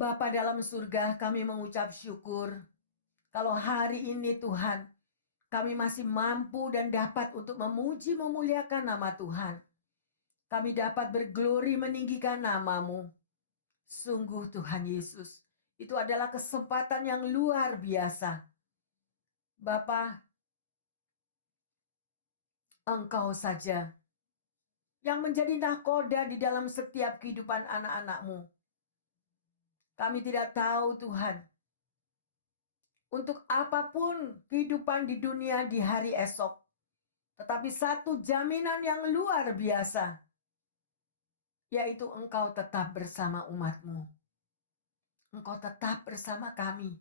Bapa dalam surga, kami mengucap syukur kalau hari ini Tuhan, kami masih mampu dan dapat untuk memuji memuliakan nama Tuhan. Kami dapat berglori meninggikan nama-Mu. Sungguh Tuhan Yesus, itu adalah kesempatan yang luar biasa. Bapa, Engkau saja yang menjadi nahkoda di dalam setiap kehidupan anak-anak-Mu. Kami tidak tahu Tuhan, untuk apapun kehidupan di dunia di hari esok. Tetapi satu jaminan yang luar biasa, yaitu Engkau tetap bersama umat-Mu. Engkau tetap bersama kami.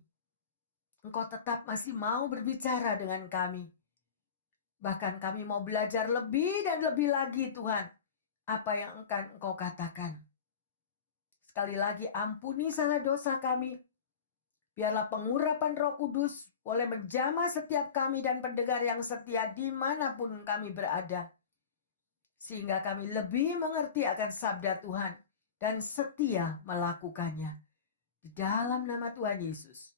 Engkau tetap masih mau berbicara dengan kami. Bahkan kami mau belajar lebih dan lebih lagi Tuhan, apa yang akan Engkau katakan. Sekali lagi ampuni salah dosa kami. Biarlah pengurapan Roh Kudus boleh menjamah setiap kami dan pendengar yang setia dimanapun kami berada. Sehingga kami lebih mengerti akan sabda Tuhan dan setia melakukannya. Di dalam nama Tuhan Yesus,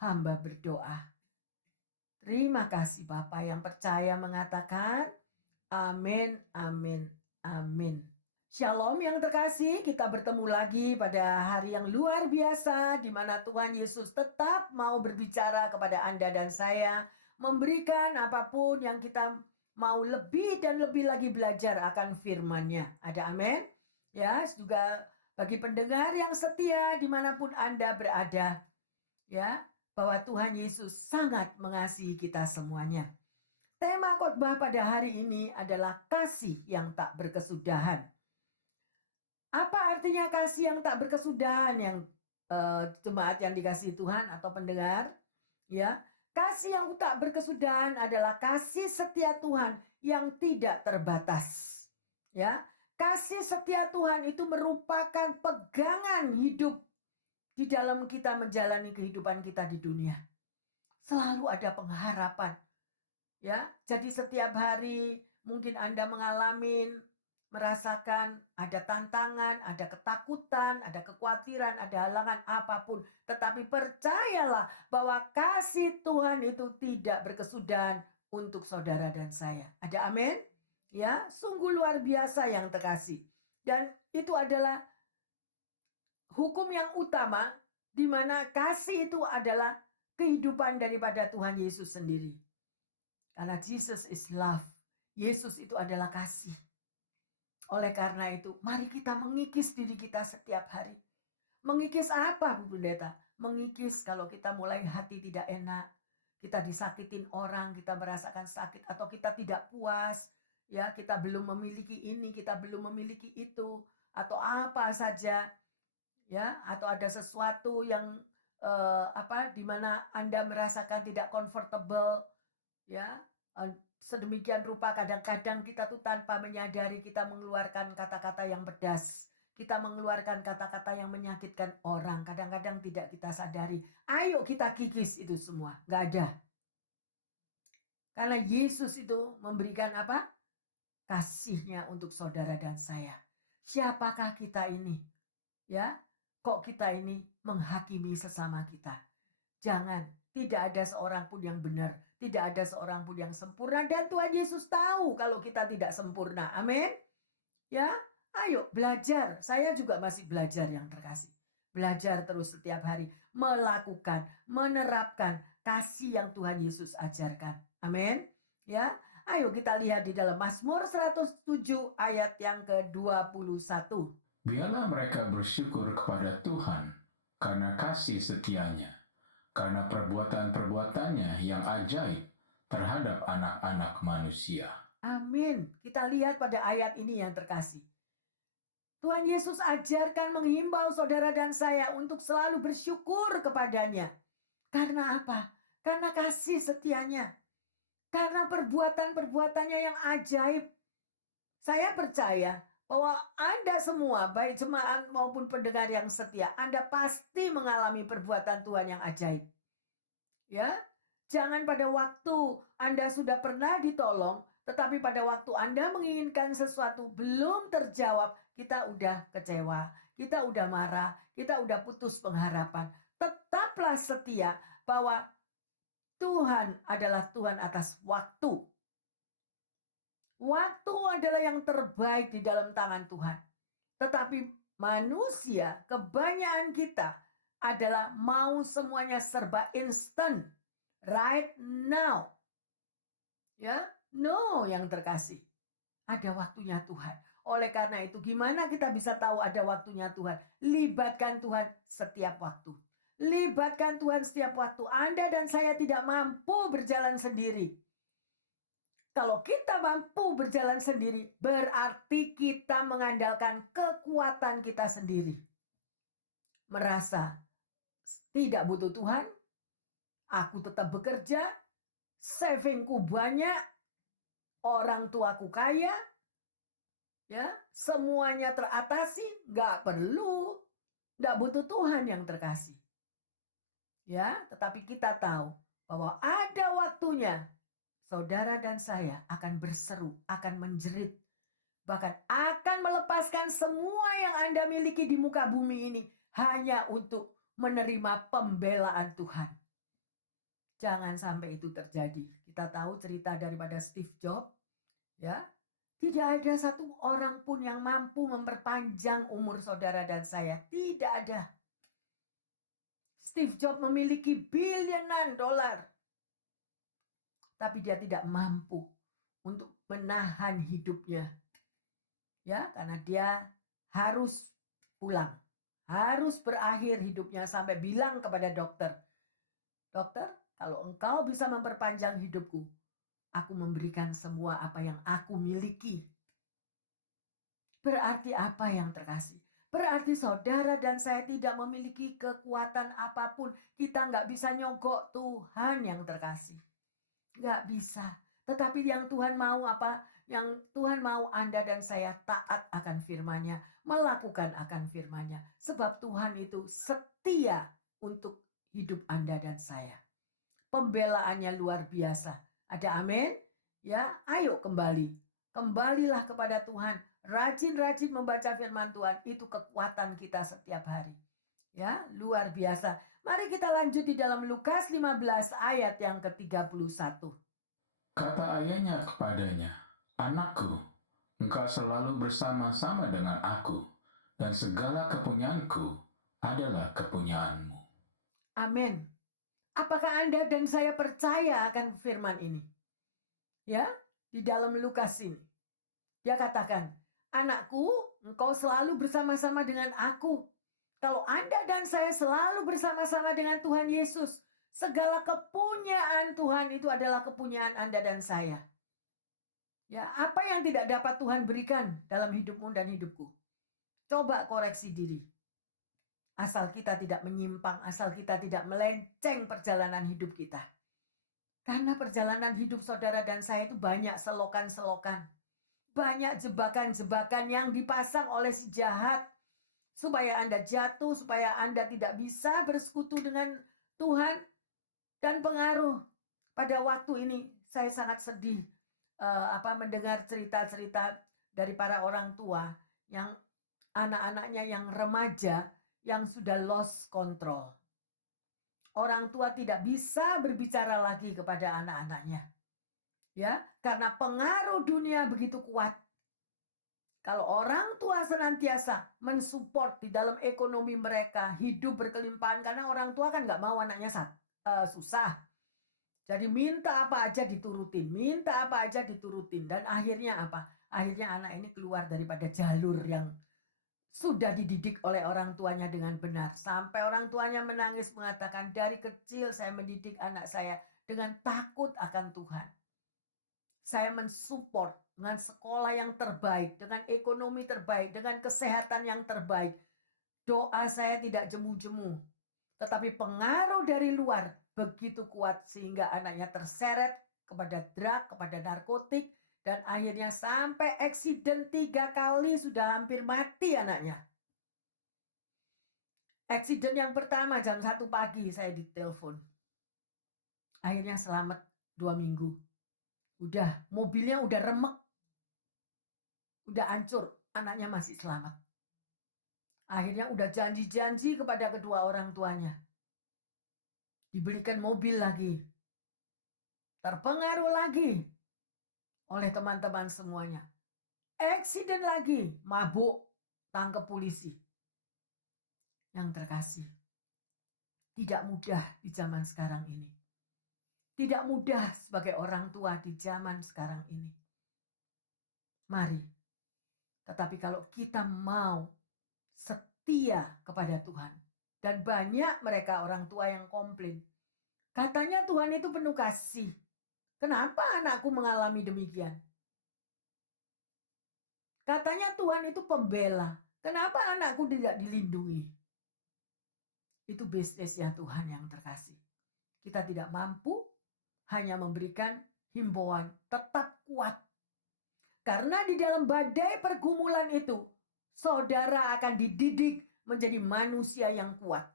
hamba berdoa. Terima kasih Bapa yang percaya mengatakan, amin, amin, amin. Shalom yang terkasih, kita bertemu lagi pada hari yang luar biasa di mana Tuhan Yesus tetap mau berbicara kepada Anda dan saya, memberikan apapun yang kita mau lebih dan lebih lagi belajar akan firman-Nya. Ada amin? Ya, juga bagi pendengar yang setia dimanapun Anda berada, ya, bahwa Tuhan Yesus sangat mengasihi kita semuanya. Tema khotbah pada hari ini adalah kasih yang tak berkesudahan. Apa artinya kasih yang tak berkesudahan yang jemaat yang dikasihi Tuhan atau pendengar? Ya, kasih yang tak berkesudahan adalah kasih setia Tuhan yang tidak terbatas. Ya, kasih setia Tuhan itu merupakan pegangan hidup di dalam kita menjalani kehidupan kita di dunia. Selalu ada pengharapan. Ya, jadi setiap hari mungkin Anda mengalami, merasakan ada tantangan, ada ketakutan, ada kekhawatiran, ada halangan apapun. Tetapi percayalah bahwa kasih Tuhan itu tidak berkesudahan untuk saudara dan saya. Ada amin? Ya, sungguh luar biasa yang terkasih. Dan itu adalah hukum yang utama di mana kasih itu adalah kehidupan daripada Tuhan Yesus sendiri. Karena Jesus is love. Yesus itu adalah kasih. Oleh karena itu, mari kita mengikis diri kita setiap hari. Mengikis apa, Bu Pendeta? Mengikis kalau kita mulai hati tidak enak, kita disakitin orang, kita merasakan sakit, atau kita tidak puas, ya, kita belum memiliki ini, kita belum memiliki itu, atau apa saja, ya, atau ada sesuatu yang di mana Anda merasakan tidak comfortable, ya, sedemikian rupa kadang-kadang kita tuh tanpa menyadari kita mengeluarkan kata-kata yang pedas. Kita mengeluarkan kata-kata yang menyakitkan orang. Kadang-kadang tidak kita sadari. Ayo kita kikis itu semua. Gak ada. Karena Yesus itu memberikan apa? Kasihnya untuk saudara dan saya. Siapakah kita ini? Ya, kok kita ini menghakimi sesama kita? Jangan, tidak ada seorang pun yang benar. Tidak ada seorang pun yang sempurna. Dan Tuhan Yesus tahu kalau kita tidak sempurna. Amin. Ya, ayo belajar. Saya juga masih belajar yang terkasih. Belajar terus setiap hari. Melakukan, menerapkan kasih yang Tuhan Yesus ajarkan. Amin. Ya, ayo kita lihat di dalam Mazmur 107 ayat yang ke-21. Biarlah mereka bersyukur kepada Tuhan karena kasih setianya, karena perbuatan-perbuatannya yang ajaib terhadap anak-anak manusia. Amin. Kita lihat pada ayat ini yang terkasih. Tuhan Yesus ajarkan menghimbau saudara dan saya untuk selalu bersyukur kepadanya. Karena apa? Karena kasih setianya. Karena perbuatan-perbuatannya yang ajaib. Saya percaya bahwa Anda semua, baik jemaat maupun pendengar yang setia, Anda pasti mengalami perbuatan Tuhan yang ajaib. Ya, jangan pada waktu Anda sudah pernah ditolong, tetapi pada waktu Anda menginginkan sesuatu belum terjawab, kita udah kecewa, kita udah marah, kita udah putus pengharapan. Tetaplah setia bahwa Tuhan adalah Tuhan atas waktu. Waktu adalah yang terbaik di dalam tangan Tuhan. Tetapi manusia, kebanyakan kita adalah mau semuanya serba instan. Right now. Ya, no yang terkasih. Ada waktunya Tuhan. Oleh karena itu, gimana kita bisa tahu ada waktunya Tuhan? Libatkan Tuhan setiap waktu. Libatkan Tuhan setiap waktu. Anda dan saya tidak mampu berjalan sendiri. Kalau kita mampu berjalan sendiri, berarti kita mengandalkan kekuatan kita sendiri. Merasa tidak butuh Tuhan, aku tetap bekerja, savingku banyak, orang tuaku kaya, ya, semuanya teratasi, nggak perlu, nggak butuh Tuhan yang terkasih. Ya, tetapi kita tahu bahwa ada waktunya saudara dan saya akan berseru, akan menjerit, bahkan akan melepaskan semua yang Anda miliki di muka bumi ini hanya untuk menerima pembelaan Tuhan. Jangan sampai itu terjadi. Kita tahu cerita daripada Steve Jobs, ya. Tidak ada satu orang pun yang mampu memperpanjang umur saudara dan saya. Tidak ada. Steve Jobs memiliki bilionan dolar. Tapi dia tidak mampu untuk menahan hidupnya. Ya, karena dia harus pulang. Harus berakhir hidupnya sampai bilang kepada dokter, "Dokter, kalau engkau bisa memperpanjang hidupku, aku memberikan semua apa yang aku miliki." Berarti apa yang terkasih? Berarti saudara dan saya tidak memiliki kekuatan apapun. Kita nggak bisa nyogok Tuhan yang terkasih. Nggak bisa. Tetapi yang Tuhan mau apa? Yang Tuhan mau Anda dan saya taat akan firman-Nya, melakukan akan firman-Nya. Sebab Tuhan itu setia untuk hidup Anda dan saya. Pembelaannya luar biasa. Ada amin? Ya, ayo kembali. Kembalilah kepada Tuhan. Rajin-rajin membaca firman Tuhan. Itu kekuatan kita setiap hari. Ya, luar biasa. Mari kita lanjut di dalam Lukas 15 ayat yang ke-31. Kata ayahnya kepadanya, "Anakku, engkau selalu bersama-sama dengan aku, dan segala kepunyaanku adalah kepunyaanmu." Amin. Apakah Anda dan saya percaya akan firman ini? Ya, di dalam Lukas ini. Dia katakan, "Anakku, engkau selalu bersama-sama dengan aku." Kalau Anda dan saya selalu bersama-sama dengan Tuhan Yesus, segala kepunyaan Tuhan itu adalah kepunyaan Anda dan saya. Ya, apa yang tidak dapat Tuhan berikan dalam hidupmu dan hidupku? Coba koreksi diri. Asal kita tidak menyimpang, asal kita tidak melenceng perjalanan hidup kita. Karena perjalanan hidup saudara dan saya itu banyak selokan-selokan. Banyak jebakan-jebakan yang dipasang oleh si jahat. Supaya Anda jatuh, supaya Anda tidak bisa bersekutu dengan Tuhan. Dan pengaruh. Pada waktu ini saya sangat sedih mendengar cerita-cerita dari para orang tua yang anak-anaknya yang remaja yang sudah lost control. Orang tua tidak bisa berbicara lagi kepada anak-anaknya. Ya, karena pengaruh dunia begitu kuat. Kalau orang tua senantiasa mensupport di dalam ekonomi mereka, hidup berkelimpahan, karena orang tua kan nggak mau anaknya susah. Jadi minta apa aja diturutin, minta apa aja diturutin. Dan akhirnya apa? Akhirnya anak ini keluar daripada jalur yang sudah dididik oleh orang tuanya dengan benar. Sampai orang tuanya menangis mengatakan, "Dari kecil saya mendidik anak saya dengan takut akan Tuhan. Saya mensupport dengan sekolah yang terbaik, dengan ekonomi terbaik, dengan kesehatan yang terbaik. Doa saya tidak jemu-jemu. Tetapi pengaruh dari luar begitu kuat sehingga anaknya terseret kepada drug, kepada narkotik. Dan akhirnya sampai eksiden 3 kali sudah hampir mati anaknya. Eksiden yang pertama jam 1 pagi saya ditelepon. Akhirnya selamat 2 minggu. Udah, mobilnya udah remek. Udah hancur, anaknya masih selamat. Akhirnya udah janji-janji kepada kedua orang tuanya. Dibelikan mobil lagi. Terpengaruh lagi oleh teman-teman semuanya. Eksiden lagi, mabuk, tangkap polisi. Yang terkasih, tidak mudah di zaman sekarang ini. Tidak mudah sebagai orang tua di zaman sekarang ini. Mari, tetapi kalau kita mau setia kepada Tuhan, dan banyak mereka orang tua yang komplain, katanya Tuhan itu penuh kasih. Kenapa anakku mengalami demikian? Katanya Tuhan itu pembela. Kenapa anakku tidak dilindungi? Itu bisnis ya Tuhan yang terkasih. Kita tidak mampu hanya memberikan himbauan tetap kuat. Karena di dalam badai pergumulan itu, saudara akan dididik menjadi manusia yang kuat.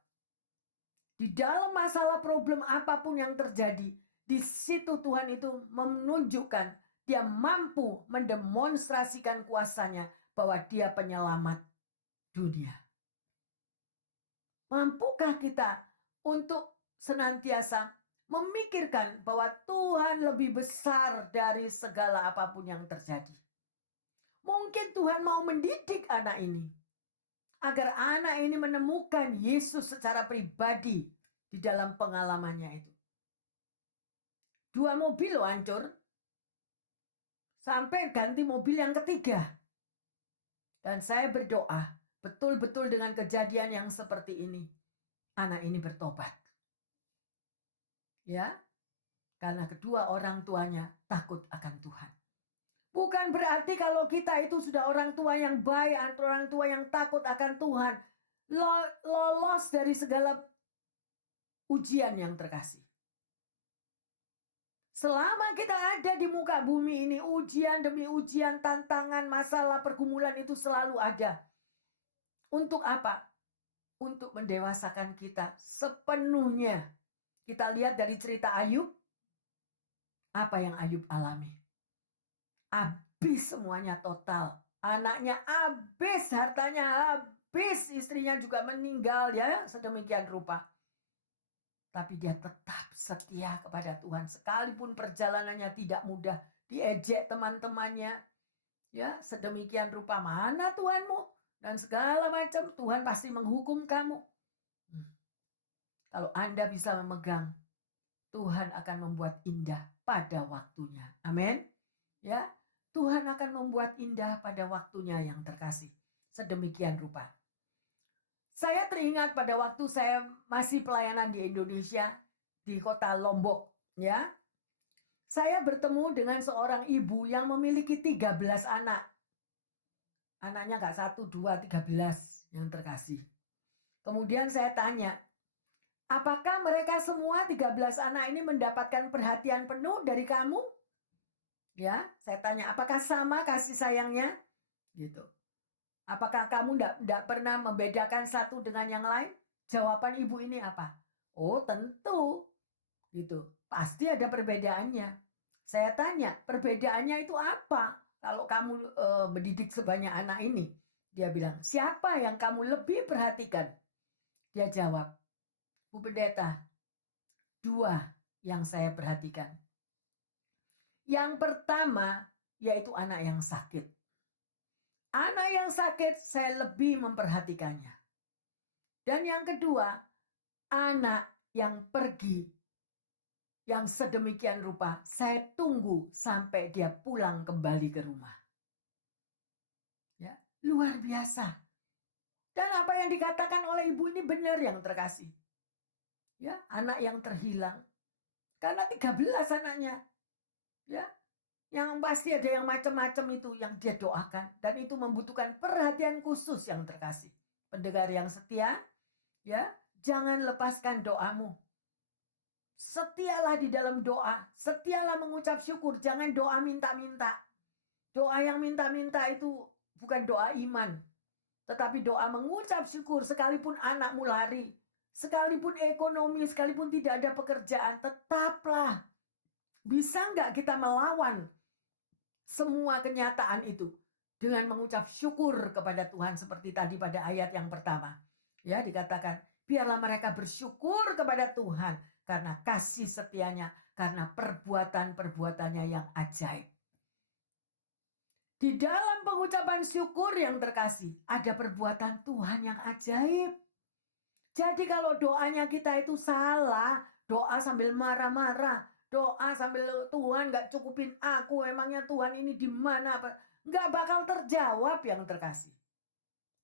Di dalam masalah problem apapun yang terjadi, di situ Tuhan itu menunjukkan dia mampu mendemonstrasikan kuasanya bahwa dia penyelamat dunia. Mampukah kita untuk senantiasa memikirkan bahwa Tuhan lebih besar dari segala apapun yang terjadi? Mungkin Tuhan mau mendidik anak ini agar anak ini menemukan Yesus secara pribadi di dalam pengalamannya itu. 2 mobil loh hancur, sampai ganti mobil yang ketiga. Dan saya berdoa, betul-betul dengan kejadian yang seperti ini, anak ini bertobat. Ya, karena kedua orang tuanya takut akan Tuhan. Bukan berarti kalau kita itu sudah orang tua yang baik, orang tua yang takut akan Tuhan, lolos dari segala ujian yang terkasih. Selama kita ada di muka bumi ini, ujian demi ujian, tantangan, masalah, pergumulan itu selalu ada. Untuk apa? Untuk mendewasakan kita sepenuhnya. Kita lihat dari cerita Ayub, apa yang Ayub alami. Habis semuanya total. Anaknya habis, hartanya habis, istrinya juga meninggal ya, sedemikian rupa. Tapi dia tetap setia kepada Tuhan. Sekalipun perjalanannya tidak mudah. Diejek teman-temannya. Ya, sedemikian rupa, mana Tuhanmu? Dan segala macam, Tuhan pasti menghukum kamu. Kalau Anda bisa memegang, Tuhan akan membuat indah pada waktunya. Amin. Ya, Tuhan akan membuat indah pada waktunya yang terkasih. Sedemikian rupa. Saya teringat pada waktu saya masih pelayanan di Indonesia, di kota Lombok, ya. Saya bertemu dengan seorang ibu yang memiliki 13 anak. Anaknya nggak 1, 2, 13 yang terkasih. Kemudian saya tanya, apakah mereka semua 13 anak ini mendapatkan perhatian penuh dari kamu? Ya, saya tanya, apakah sama kasih sayangnya? Gitu. Apakah kamu tidak pernah membedakan satu dengan yang lain? Jawaban ibu ini apa? Oh, tentu. Gitu. Pasti ada perbedaannya. Saya tanya, perbedaannya itu apa? Kalau kamu mendidik sebanyak anak ini. Dia bilang, siapa yang kamu lebih perhatikan? Dia jawab, Bu Pendeta, 2 yang saya perhatikan. Yang pertama, yaitu anak yang sakit. Anak yang sakit saya lebih memperhatikannya. Dan yang kedua, anak yang pergi, yang sedemikian rupa, saya tunggu sampai dia pulang kembali ke rumah. Ya, luar biasa. Dan apa yang dikatakan oleh ibu ini benar yang terkasih. Ya, anak yang terhilang. Karena 13 anaknya. Ya, yang pasti ada yang macam-macam itu yang dia doakan. Dan itu membutuhkan perhatian khusus yang terkasih. Pendengar yang setia, ya, jangan lepaskan doamu. Setialah di dalam doa. Setialah mengucap syukur. Jangan doa minta-minta. Doa yang minta-minta itu bukan doa iman. Tetapi doa mengucap syukur sekalipun anakmu lari. Sekalipun ekonomi, sekalipun tidak ada pekerjaan. Tetaplah. Bisa nggak kita melawan semua kenyataan itu? dengan mengucap syukur kepada Tuhan seperti tadi pada ayat yang pertama. Ya, dikatakan, biarlah mereka bersyukur kepada Tuhan karena kasih setianya, karena perbuatan-perbuatannya yang ajaib. Di dalam pengucapan syukur yang terkasih, ada perbuatan Tuhan yang ajaib. Jadi kalau doanya kita itu salah, doa sambil marah-marah, doa sambil Tuhan gak cukupin aku, emangnya Tuhan ini di mana? Gak bakal terjawab yang terkasih.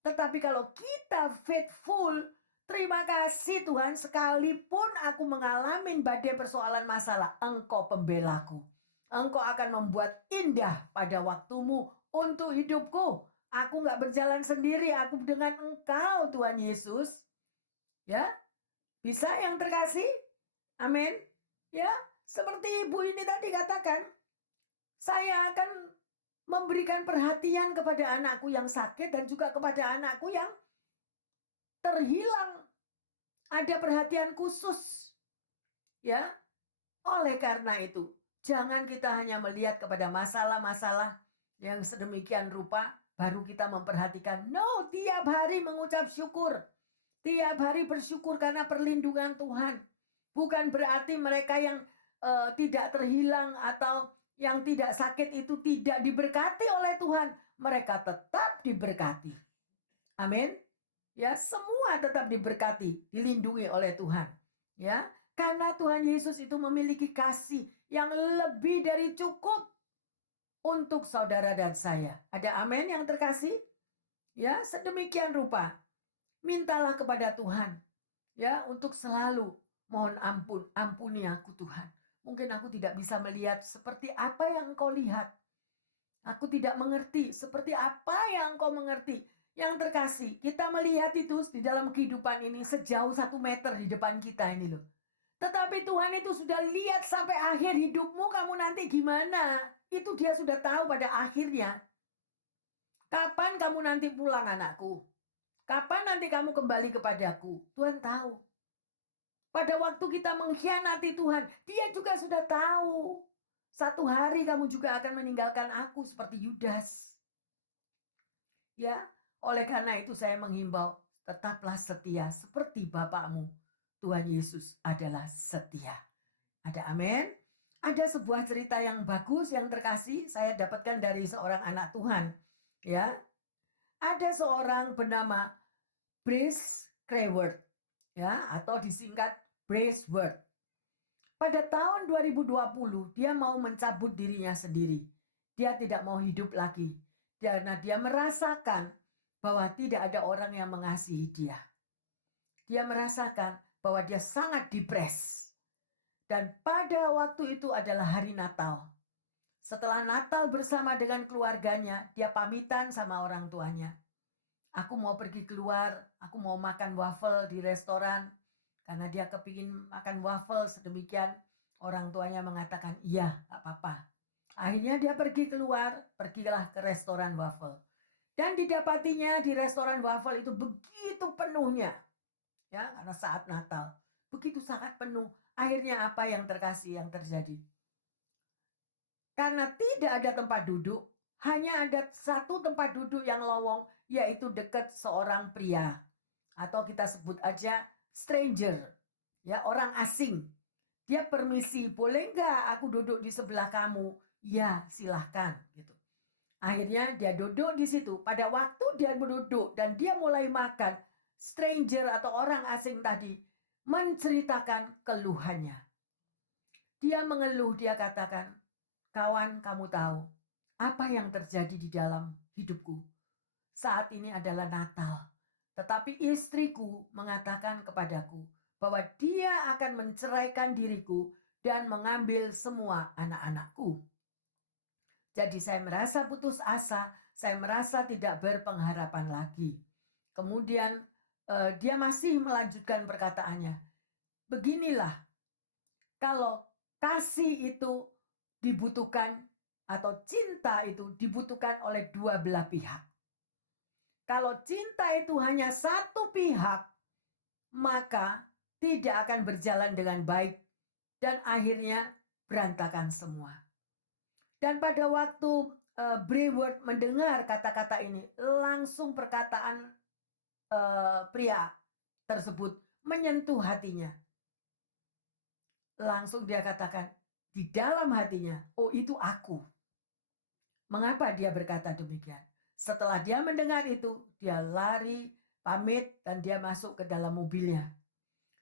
Tetapi kalau kita faithful, terima kasih Tuhan, sekalipun aku mengalami badai persoalan masalah, Engkau pembelaku. Engkau akan membuat indah pada waktumu untuk hidupku. Aku gak berjalan sendiri, aku dengan Engkau Tuhan Yesus. Ya, bisa yang terkasih? Amin. Ya, seperti ibu ini tadi katakan, saya akan memberikan perhatian kepada anakku yang sakit dan juga kepada anakku yang terhilang. Ada perhatian khusus. Ya, oleh karena itu, jangan kita hanya melihat kepada masalah-masalah yang sedemikian rupa, baru kita memperhatikan. No, tiap hari mengucap syukur. Tiap hari bersyukur karena perlindungan Tuhan. Bukan berarti mereka yang tidak terhilang atau yang tidak sakit itu tidak diberkati oleh Tuhan. Mereka tetap diberkati. Amin. Ya, semua tetap diberkati, dilindungi oleh Tuhan. Ya, karena Tuhan Yesus itu memiliki kasih yang lebih dari cukup untuk saudara dan saya. Ada amin yang terkasih? Ya, sedemikian rupa. Mintalah kepada Tuhan, ya, untuk selalu mohon ampun, ampuni aku Tuhan. Mungkin aku tidak bisa melihat seperti apa yang Engkau lihat. Aku tidak mengerti seperti apa yang Engkau mengerti. Yang terkasih, kita melihat itu di dalam kehidupan ini sejauh 1 meter di depan kita ini loh. Tetapi Tuhan itu sudah lihat sampai akhir hidupmu, kamu nanti gimana. Itu dia sudah tahu pada akhirnya. Kapan kamu nanti pulang anakku? Kapan nanti kamu kembali kepadaku? Tuhan tahu. Pada waktu kita mengkhianati Tuhan, Dia juga sudah tahu. Satu hari kamu juga akan meninggalkan aku seperti Yudas. Ya, oleh karena itu saya menghimbau, tetaplah setia seperti Bapakmu. Tuhan Yesus adalah setia. Ada amin? Ada sebuah cerita yang bagus yang terkasih saya dapatkan dari seorang anak Tuhan. Ya, ada seorang bernama Bruce Crayworth, ya, atau disingkat Braceworth. Pada tahun 2020 dia mau mencabut dirinya sendiri. Dia tidak mau hidup lagi karena dia merasakan bahwa tidak ada orang yang mengasihi dia. Dia merasakan bahwa dia sangat depres. Dan pada waktu itu adalah hari Natal. Setelah Natal bersama dengan keluarganya, dia pamitan sama orang tuanya. Aku mau pergi keluar, aku mau makan waffle di restoran. Karena dia kepingin makan waffle sedemikian. Orang tuanya mengatakan, iya, gak apa-apa. Akhirnya dia pergi keluar, pergilah ke restoran waffle. Dan didapatinya di restoran waffle itu begitu penuhnya. Ya, karena saat Natal. Begitu sangat penuh. Akhirnya apa yang terjadi? Karena tidak ada tempat duduk, hanya ada satu tempat duduk yang lowong, yaitu dekat seorang pria. Atau kita sebut aja stranger, ya, orang asing. Dia permisi, boleh nggak aku duduk di sebelah kamu? Ya, silahkan. Gitu. Akhirnya dia duduk di situ. Pada waktu dia duduk dan dia mulai makan, stranger atau orang asing tadi menceritakan keluhannya. Dia mengeluh, dia katakan, kawan, kamu tahu apa yang terjadi di dalam hidupku? Saat ini adalah Natal. Tetapi istriku mengatakan kepadaku bahwa dia akan menceraikan diriku dan mengambil semua anak-anakku. Jadi saya merasa putus asa, saya merasa tidak berpengharapan lagi. Kemudian dia masih melanjutkan perkataannya. Beginilah, kalau kasih itu dibutuhkan atau cinta itu dibutuhkan oleh dua belah pihak. Kalau cinta itu hanya satu pihak, maka tidak akan berjalan dengan baik dan akhirnya berantakan semua. Dan pada waktu Brayward mendengar kata-kata ini, langsung perkataan pria tersebut menyentuh hatinya. Langsung dia katakan di dalam hatinya, oh itu aku. Mengapa dia berkata demikian? Setelah dia mendengar itu, dia lari, pamit, dan dia masuk ke dalam mobilnya.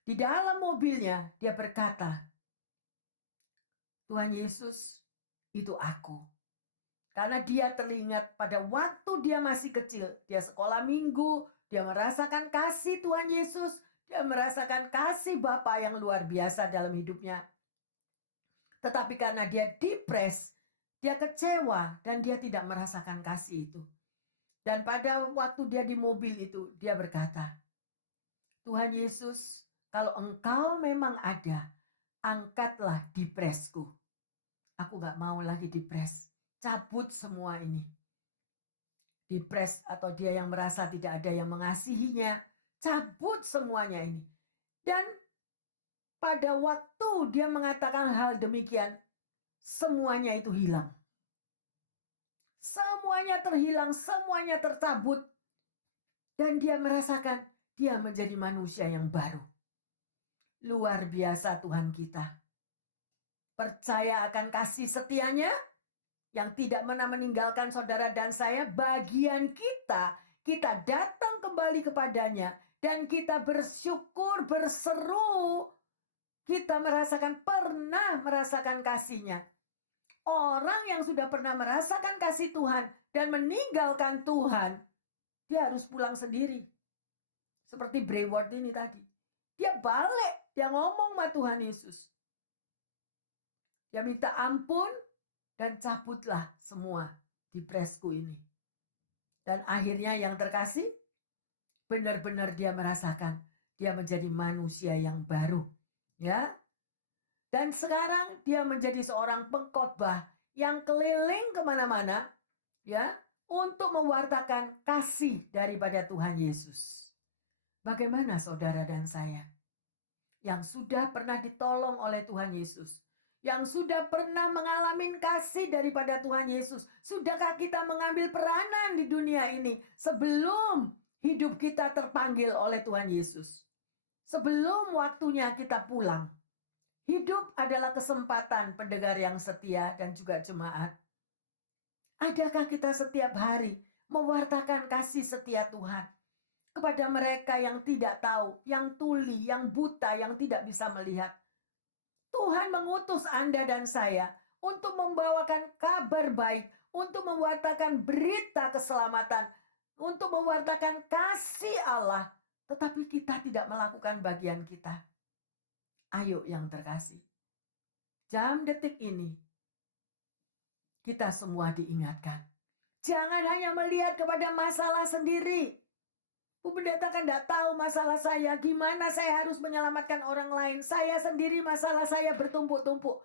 Di dalam mobilnya, dia berkata, Tuhan Yesus, itu aku. Karena dia teringat pada waktu dia masih kecil, dia sekolah minggu, dia merasakan kasih Tuhan Yesus, dia merasakan kasih Bapa yang luar biasa dalam hidupnya. Tetapi karena dia depres, dia kecewa dan dia tidak merasakan kasih itu. Dan pada waktu dia di mobil itu, dia berkata, Tuhan Yesus, kalau engkau memang ada, angkatlah depresku. Aku gak mau lagi depres. Cabut semua ini. Depres atau dia yang merasa tidak ada yang mengasihinya. Cabut semuanya ini. Dan pada waktu dia mengatakan hal demikian, semuanya itu hilang. Semuanya terhilang, semuanya tercabut. Dan dia merasakan dia menjadi manusia yang baru. Luar biasa Tuhan kita. Percaya akan kasih setianya yang tidak pernah meninggalkan saudara dan saya. Bagian kita, kita datang kembali kepadanya dan kita bersyukur, berseru. Kita pernah merasakan kasihnya. Orang yang sudah pernah merasakan kasih Tuhan dan meninggalkan Tuhan, dia harus pulang sendiri. Seperti Brayward ini tadi. Dia balik, dia ngomong sama Tuhan Yesus. Dia minta ampun dan cabutlah semua depresku ini. Dan akhirnya yang terkasih, benar-benar dia merasakan dia menjadi manusia yang baru. Ya. Dan sekarang dia menjadi seorang pengkhotbah yang keliling kemana-mana, ya, untuk mewartakan kasih daripada Tuhan Yesus. Bagaimana saudara dan saya yang sudah pernah ditolong oleh Tuhan Yesus, yang sudah pernah mengalami kasih daripada Tuhan Yesus? Sudahkah kita mengambil peranan di dunia ini sebelum hidup kita terpanggil oleh Tuhan Yesus? Sebelum waktunya kita pulang. Hidup adalah kesempatan pendengar yang setia dan juga jemaat. Adakah kita setiap hari mewartakan kasih setia Tuhan kepada mereka yang tidak tahu, yang tuli, yang buta, yang tidak bisa melihat? Tuhan mengutus Anda dan saya untuk membawakan kabar baik, untuk mewartakan berita keselamatan, untuk mewartakan kasih Allah. Tetapi kita tidak melakukan bagian kita. Ayo yang terkasih, jam detik ini kita semua diingatkan. Jangan hanya melihat kepada masalah sendiri. Bu Pendeta kan tidak tahu masalah saya, gimana saya harus menyelamatkan orang lain. Saya sendiri masalah saya bertumpuk-tumpuk.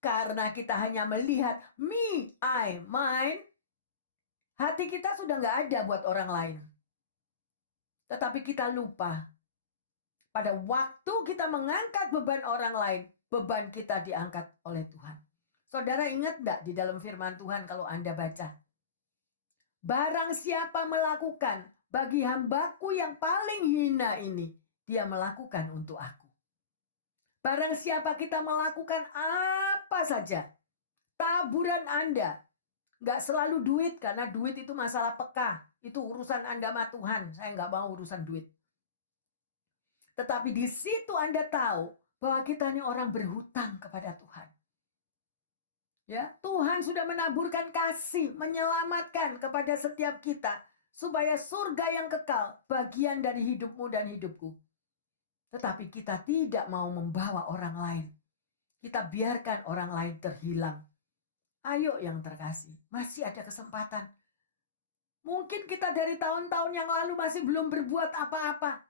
Karena kita hanya melihat me, I, mine, hati kita sudah nggak ada buat orang lain. Tetapi kita lupa. Pada waktu kita mengangkat beban orang lain, beban kita diangkat oleh Tuhan. Saudara ingat enggak di dalam firman Tuhan kalau Anda baca? Barang siapa melakukan bagi hambaku yang paling hina ini, dia melakukan untuk aku. Barang siapa kita melakukan apa saja, taburan Anda, enggak selalu duit, karena duit itu masalah peka. Itu urusan Anda sama Tuhan, saya enggak mau urusan duit. Tetapi di situ Anda tahu bahwa kita ini orang berhutang kepada Tuhan. Ya, Tuhan sudah menaburkan kasih, menyelamatkan kepada setiap kita supaya surga yang kekal bagian dari hidupmu dan hidupku. Tetapi kita tidak mau membawa orang lain. Kita biarkan orang lain terhilang. Ayo yang terkasih, masih ada kesempatan. Mungkin kita dari tahun-tahun yang lalu masih belum berbuat apa-apa.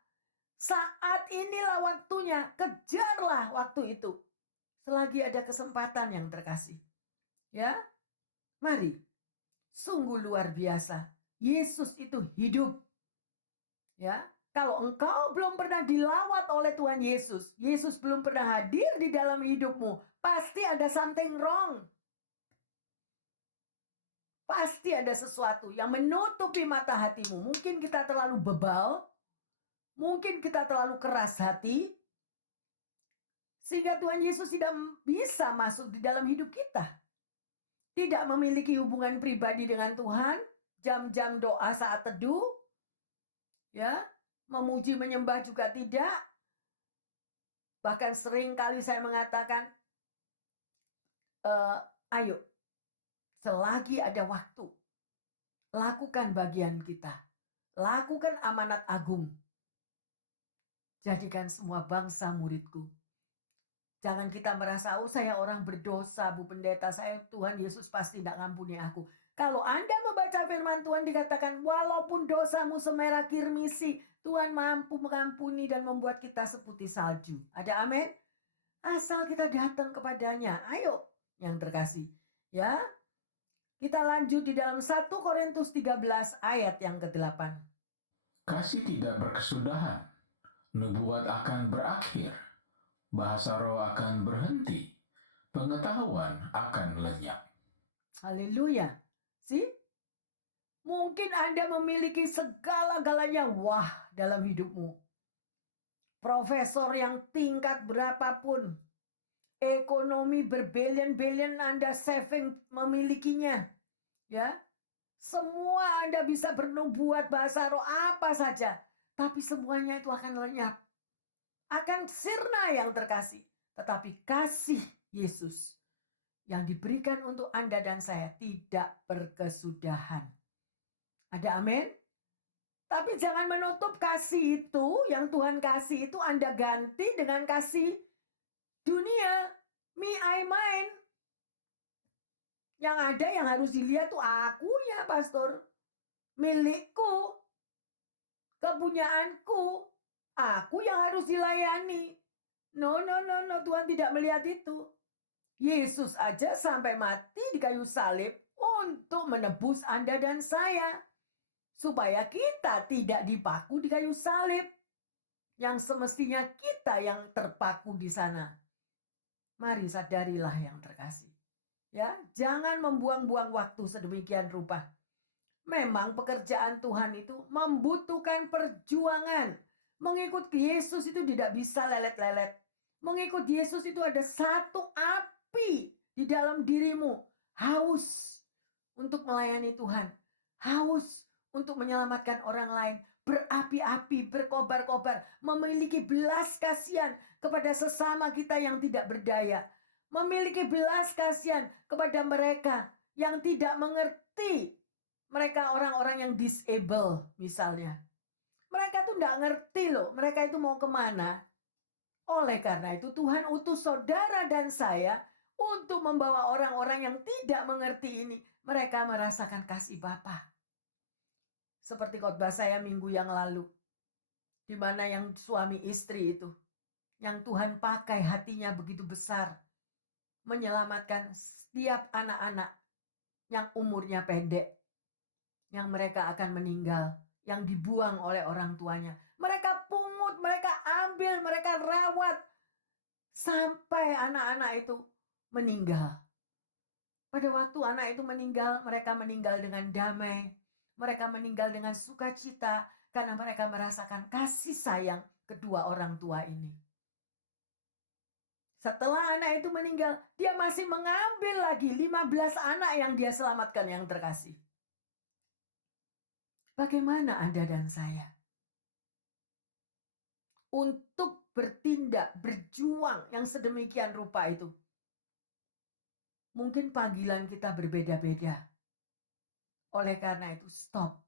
Saat inilah waktunya, kejarlah waktu itu. Selagi ada kesempatan yang terkasih. Ya, mari. Sungguh luar biasa. Yesus itu hidup. Ya, kalau engkau belum pernah dilawat oleh Tuhan Yesus, Yesus belum pernah hadir di dalam hidupmu, pasti ada something wrong. Pasti ada sesuatu yang menutupi mata hatimu. Mungkin kita terlalu bebal, mungkin kita terlalu keras hati, sehingga Tuhan Yesus tidak bisa masuk di dalam hidup kita. Tidak memiliki hubungan pribadi dengan Tuhan, jam-jam doa saat teduh, ya, memuji menyembah juga tidak. Bahkan sering kali saya mengatakan, ayo, selagi ada waktu, lakukan bagian kita. Lakukan amanat agung. Jadikan semua bangsa muridku. Jangan kita merasa, oh saya orang berdosa, Bu Pendeta, saya Tuhan Yesus pasti tidak ngampuni aku. Kalau Anda membaca firman Tuhan dikatakan, walaupun dosamu semerah kirmisi, Tuhan mampu mengampuni dan membuat kita seputih salju. Ada amin? Asal kita datang kepadanya. Ayo, yang terkasih. Ya, kita lanjut di dalam 1 Korintus 13 ayat yang ke-8. Kasih tidak berkesudahan, nubuat akan berakhir, bahasa roh akan berhenti, pengetahuan akan lenyap. Haleluya. See? Mungkin Anda memiliki segala-galanya wah dalam hidupmu. Profesor yang tingkat berapapun, ekonomi berbilion-bilion Anda saving memilikinya. Ya. Semua Anda bisa bernubuat bahasa roh apa saja, tapi semuanya itu akan lenyap. Akan sirna yang terkasih. Tetapi kasih Yesus yang diberikan untuk Anda dan saya tidak berkesudahan. Ada amin? Tapi jangan menutup kasih itu, yang Tuhan kasih itu Anda ganti dengan kasih dunia. Me, I, mine. Yang ada yang harus dilihat tuh akunya, pastor. Milikku. Kepunyaanku. Aku yang harus dilayani. No, Tuhan tidak melihat itu. Yesus aja sampai mati di kayu salib untuk menebus Anda dan saya. Supaya kita tidak dipaku di kayu salib. Yang semestinya kita yang terpaku di sana. Mari sadarilah yang terkasih. Ya, jangan membuang-buang waktu sedemikian rupa. Memang pekerjaan Tuhan itu membutuhkan perjuangan. Mengikut Yesus itu tidak bisa lelet-lelet. Mengikut Yesus itu ada satu api di dalam dirimu. Haus untuk melayani Tuhan. Haus untuk menyelamatkan orang lain. Berapi-api, berkobar-kobar. Memiliki belas kasihan kepada sesama kita yang tidak berdaya. Memiliki belas kasihan kepada mereka yang tidak mengerti. Mereka orang-orang yang disable misalnya. Mereka tuh tidak ngerti loh. Mereka itu mau kemana. Oleh karena itu Tuhan utus saudara dan saya untuk membawa orang-orang yang tidak mengerti ini. Mereka merasakan kasih Bapa. Seperti khotbah saya minggu yang lalu. Di mana yang suami istri itu. Yang Tuhan pakai hatinya begitu besar. Menyelamatkan setiap anak-anak yang umurnya pendek. Yang mereka akan meninggal. Yang dibuang oleh orang tuanya. Mereka pungut, mereka ambil, mereka rawat. Sampai anak-anak itu meninggal. Pada waktu anak itu meninggal, mereka meninggal dengan damai. Mereka meninggal dengan sukacita. Karena mereka merasakan kasih sayang kedua orang tua ini. Setelah anak itu meninggal, dia masih mengambil lagi 15 anak yang dia selamatkan yang terkasih. Bagaimana Anda dan saya? Untuk bertindak, berjuang yang sedemikian rupa itu. Mungkin panggilan kita berbeda-beda. Oleh karena itu, stop.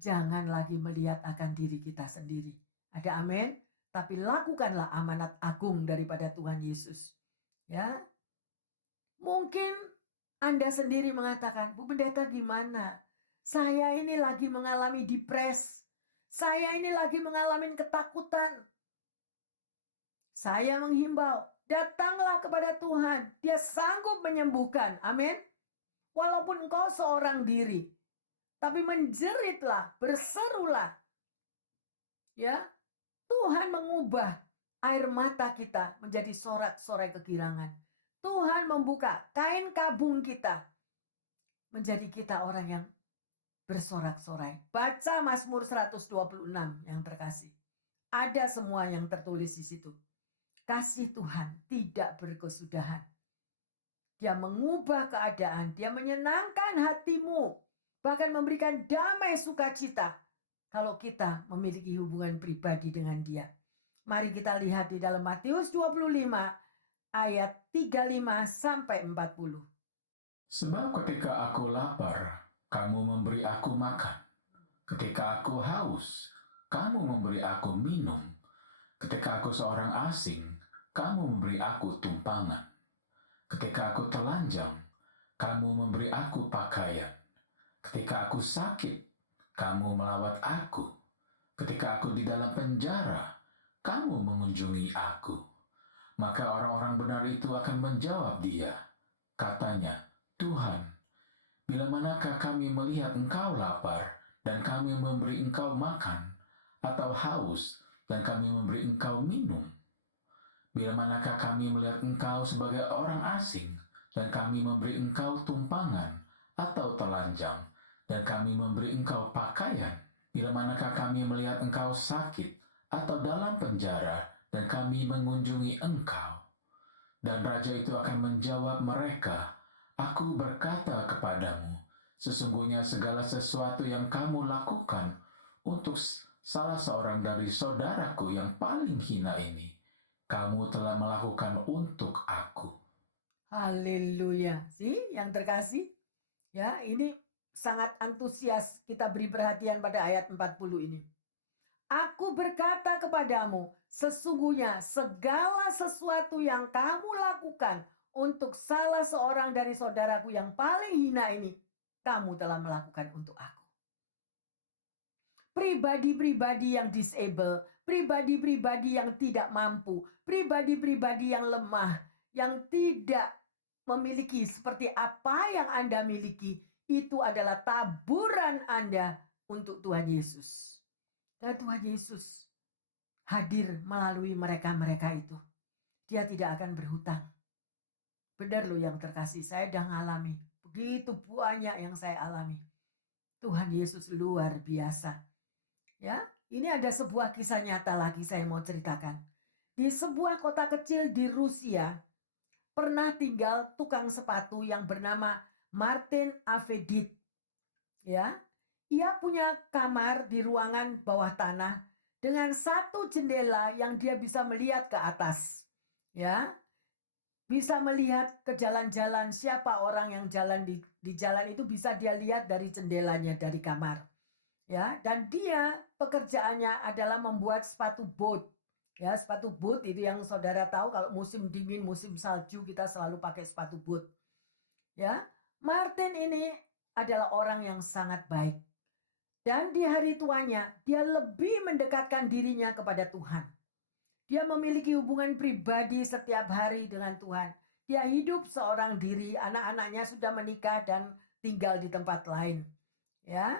Jangan lagi melihat akan diri kita sendiri. Ada amin? Tapi lakukanlah amanat agung daripada Tuhan Yesus. Ya. Mungkin Anda sendiri mengatakan, Bu Pendeta gimana? Saya ini lagi mengalami depres. Saya ini lagi mengalami ketakutan. Saya menghimbau, datanglah kepada Tuhan. Dia sanggup menyembuhkan. Amin. Walaupun engkau seorang diri. Tapi menjeritlah, berserulah. Ya. Tuhan mengubah air mata kita menjadi sorak-sorai kegirangan. Tuhan membuka kain kabung kita. menjadi kita orang yang bersorak-sorai. Baca Mazmur 126 yang terkasih. Ada semua yang tertulis di situ. Kasih Tuhan tidak berkesudahan. Dia mengubah keadaan, dia menyenangkan hatimu, bahkan memberikan damai sukacita kalau kita memiliki hubungan pribadi dengan dia. Mari kita lihat di dalam Matius 25 ayat 35 sampai 40. Sebab ketika aku lapar, kamu memberi aku makan. Ketika aku haus, kamu memberi aku minum. Ketika aku seorang asing, kamu memberi aku tumpangan. Ketika aku telanjang, kamu memberi aku pakaian. Ketika aku sakit, kamu melawat aku. Ketika aku di dalam penjara, kamu mengunjungi aku. Maka orang-orang benar itu akan menjawab dia. Katanya, Tuhan, bila manakah kami melihat engkau lapar dan kami memberi engkau makan, atau haus dan kami memberi engkau minum? Bila manakah kami melihat engkau sebagai orang asing dan kami memberi engkau tumpangan, atau telanjang dan kami memberi engkau pakaian? Bila manakah kami melihat engkau sakit atau dalam penjara dan kami mengunjungi engkau? Dan raja itu akan menjawab mereka, Aku berkata kepadamu, sesungguhnya segala sesuatu yang kamu lakukan untuk salah seorang dari saudaraku yang paling hina ini, kamu telah melakukan untuk aku. Haleluya. Yang terkasih, ya, ini sangat antusias kita beri perhatian pada ayat 40 ini. Aku berkata kepadamu, sesungguhnya segala sesuatu yang kamu lakukan untuk salah seorang dari saudaraku yang paling hina ini, kamu telah melakukan untuk aku. Pribadi-pribadi yang disable, pribadi-pribadi yang tidak mampu, pribadi-pribadi yang lemah, yang tidak memiliki seperti apa yang Anda miliki, itu adalah taburan Anda untuk Tuhan Yesus. Dan Tuhan Yesus hadir melalui mereka-mereka itu. Dia tidak akan berhutang. Benar loh yang terkasih, saya sudah mengalami. Begitu banyak yang saya alami. Tuhan Yesus luar biasa. Ya, ini ada sebuah kisah nyata lagi saya mau ceritakan. Di sebuah kota kecil di Rusia, pernah tinggal tukang sepatu yang bernama Martin Avedit. Ya, ia punya kamar di ruangan bawah tanah dengan satu jendela yang dia bisa melihat ke atas. Ya, bisa melihat ke jalan-jalan, siapa orang yang jalan di jalan itu bisa dia lihat dari jendelanya dari kamar. Ya, dan dia pekerjaannya adalah membuat sepatu boot. Ya, sepatu boot itu yang saudara tahu kalau musim dingin, musim salju kita selalu pakai sepatu boot. Ya, Martin ini adalah orang yang sangat baik. Dan di hari tuanya, dia lebih mendekatkan dirinya kepada Tuhan. Dia memiliki hubungan pribadi setiap hari dengan Tuhan. Dia hidup seorang diri, anak-anaknya sudah menikah dan tinggal di tempat lain. Ya.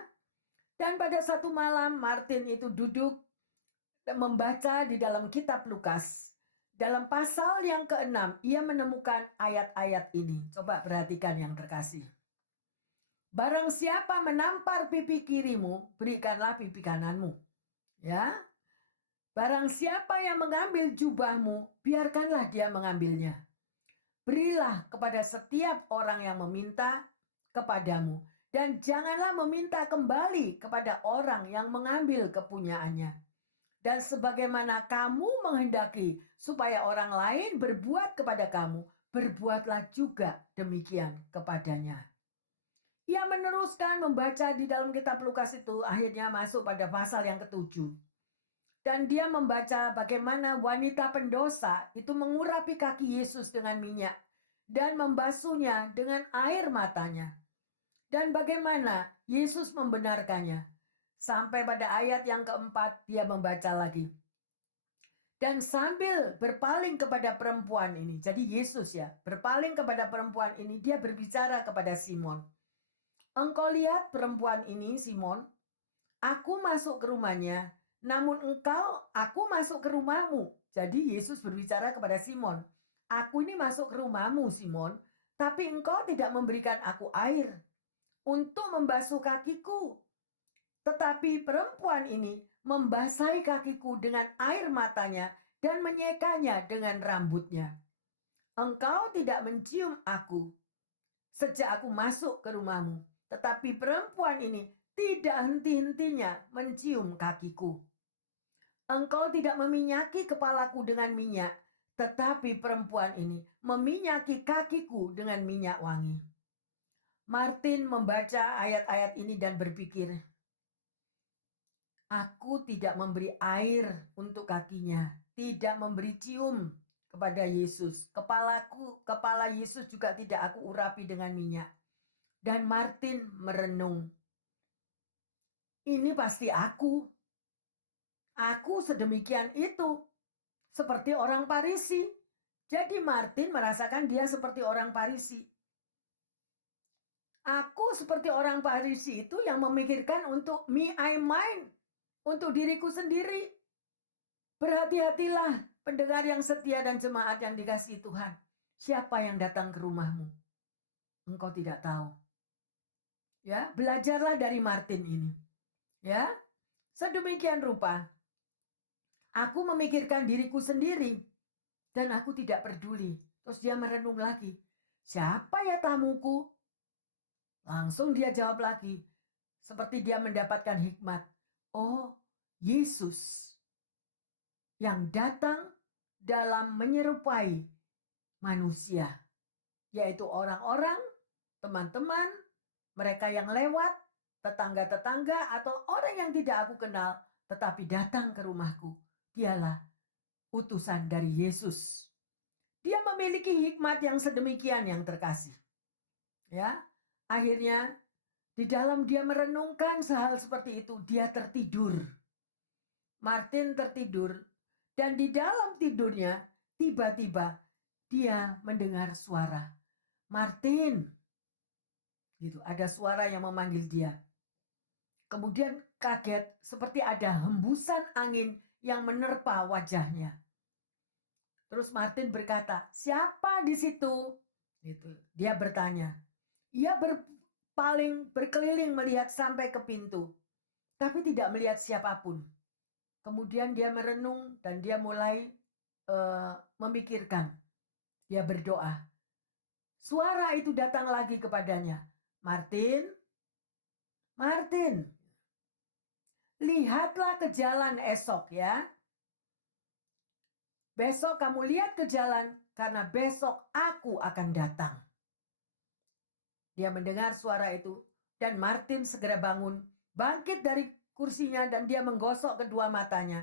Dan pada satu malam Martin itu duduk membaca di dalam kitab Lukas. Dalam pasal yang ke-6, ia menemukan ayat-ayat ini. Coba perhatikan yang terkasih. Barang siapa menampar pipi kirimu, berikanlah pipi kananmu. Ya. Barang siapa yang mengambil jubahmu, biarkanlah dia mengambilnya. Berilah kepada setiap orang yang meminta kepadamu, dan janganlah meminta kembali kepada orang yang mengambil kepunyaannya. Dan sebagaimana kamu menghendaki supaya orang lain berbuat kepada kamu, berbuatlah juga demikian kepadanya. Ia meneruskan membaca di dalam kitab Lukas itu, akhirnya masuk pada pasal yang ke-7. Dan dia membaca bagaimana wanita pendosa itu mengurapi kaki Yesus dengan minyak dan membasuhnya dengan air matanya. Dan bagaimana Yesus membenarkannya. Sampai pada ayat yang ke-4 dia membaca lagi. Dan sambil berpaling kepada perempuan ini, jadi Yesus ya, berpaling kepada perempuan ini, dia berbicara kepada Simon. Engkau lihat perempuan ini, Simon, aku masuk ke rumahnya, namun aku masuk ke rumahmu. Jadi Yesus berbicara kepada Simon. Aku ini masuk ke rumahmu, Simon, tapi engkau tidak memberikan aku air. untuk membasuh kakiku. Tetapi perempuan ini membasahi kakiku dengan air matanya dan menyekanya dengan rambutnya. Engkau tidak mencium aku sejak aku masuk ke rumahmu, tetapi perempuan ini tidak henti-hentinya mencium kakiku. Engkau tidak meminyaki kepalaku dengan minyak, tetapi perempuan ini meminyaki kakiku dengan minyak wangi. Martin membaca ayat-ayat ini dan berpikir, aku tidak memberi air untuk kakinya, tidak memberi cium kepada Yesus. Kepala Yesus juga tidak aku urapi dengan minyak. Dan Martin merenung, ini pasti aku. Aku sedemikian itu, seperti orang Farisi. Jadi Martin merasakan dia seperti orang Farisi. Aku seperti orang Farisi itu yang memikirkan untuk me, I, mine. Untuk diriku sendiri. Berhati-hatilah pendengar yang setia dan jemaat yang dikasihi Tuhan. Siapa yang datang ke rumahmu? Engkau tidak tahu. Ya, belajarlah dari Martin ini. Ya, sedemikian rupa. Aku memikirkan diriku sendiri dan aku tidak peduli. Terus dia merenung lagi. Siapa ya tamuku? Langsung dia jawab lagi. Seperti dia mendapatkan hikmat. Oh, Yesus yang datang dalam menyerupai manusia. Yaitu orang-orang, teman-teman, mereka yang lewat, tetangga-tetangga, atau orang yang tidak aku kenal, tetapi datang ke rumahku. Dialah utusan dari Yesus. Dia memiliki hikmat yang sedemikian yang terkasih. Ya, akhirnya di dalam dia merenungkan hal seperti itu, dia tertidur. Martin tertidur dan di dalam tidurnya tiba-tiba dia mendengar suara. Martin. Gitu, ada suara yang memanggil dia. Kemudian kaget seperti ada hembusan angin yang menerpa wajahnya. Terus Martin berkata, siapa di situ? Gitu. Dia bertanya. Ia berkeliling melihat sampai ke pintu, tapi tidak melihat siapapun. Kemudian dia merenung dan dia mulai memikirkan. Dia berdoa. Suara itu datang lagi kepadanya. Martin, Martin, lihatlah ke jalan esok ya. Besok kamu lihat ke jalan karena besok aku akan datang. Dia mendengar suara itu dan Martin segera bangun, bangkit dari kursinya dan dia menggosok kedua matanya.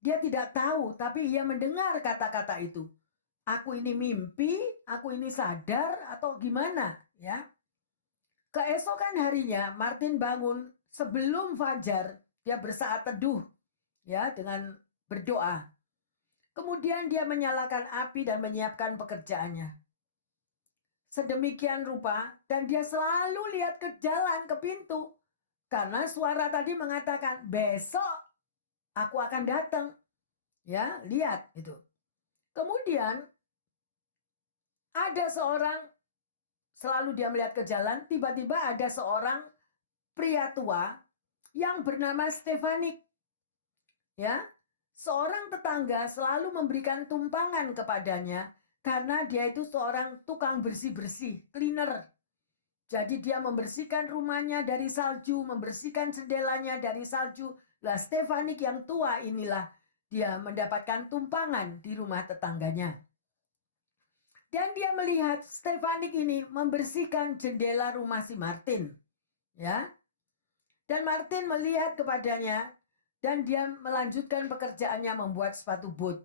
Dia tidak tahu tapi ia mendengar kata-kata itu. Aku ini mimpi, aku ini sadar atau gimana ya. Keesokan harinya Martin bangun sebelum fajar, dia bersaat teduh ya dengan berdoa. Kemudian dia menyalakan api dan menyiapkan pekerjaannya. Sedemikian rupa dan dia selalu lihat ke jalan, ke pintu. Karena suara tadi mengatakan besok aku akan datang. Ya, lihat itu. Kemudian ada seorang, selalu dia melihat ke jalan, tiba-tiba ada seorang pria tua yang bernama Stefanik. Ya, seorang tetangga selalu memberikan tumpangan kepadanya karena dia itu seorang tukang bersih-bersih, cleaner. Jadi dia membersihkan rumahnya dari salju, membersihkan jendelanya dari salju. Lah Stefanik yang tua inilah dia mendapatkan tumpangan di rumah tetangganya. Dan dia melihat Stefanik ini membersihkan jendela rumah si Martin. Ya. Dan Martin melihat kepadanya dan dia melanjutkan pekerjaannya membuat sepatu boot.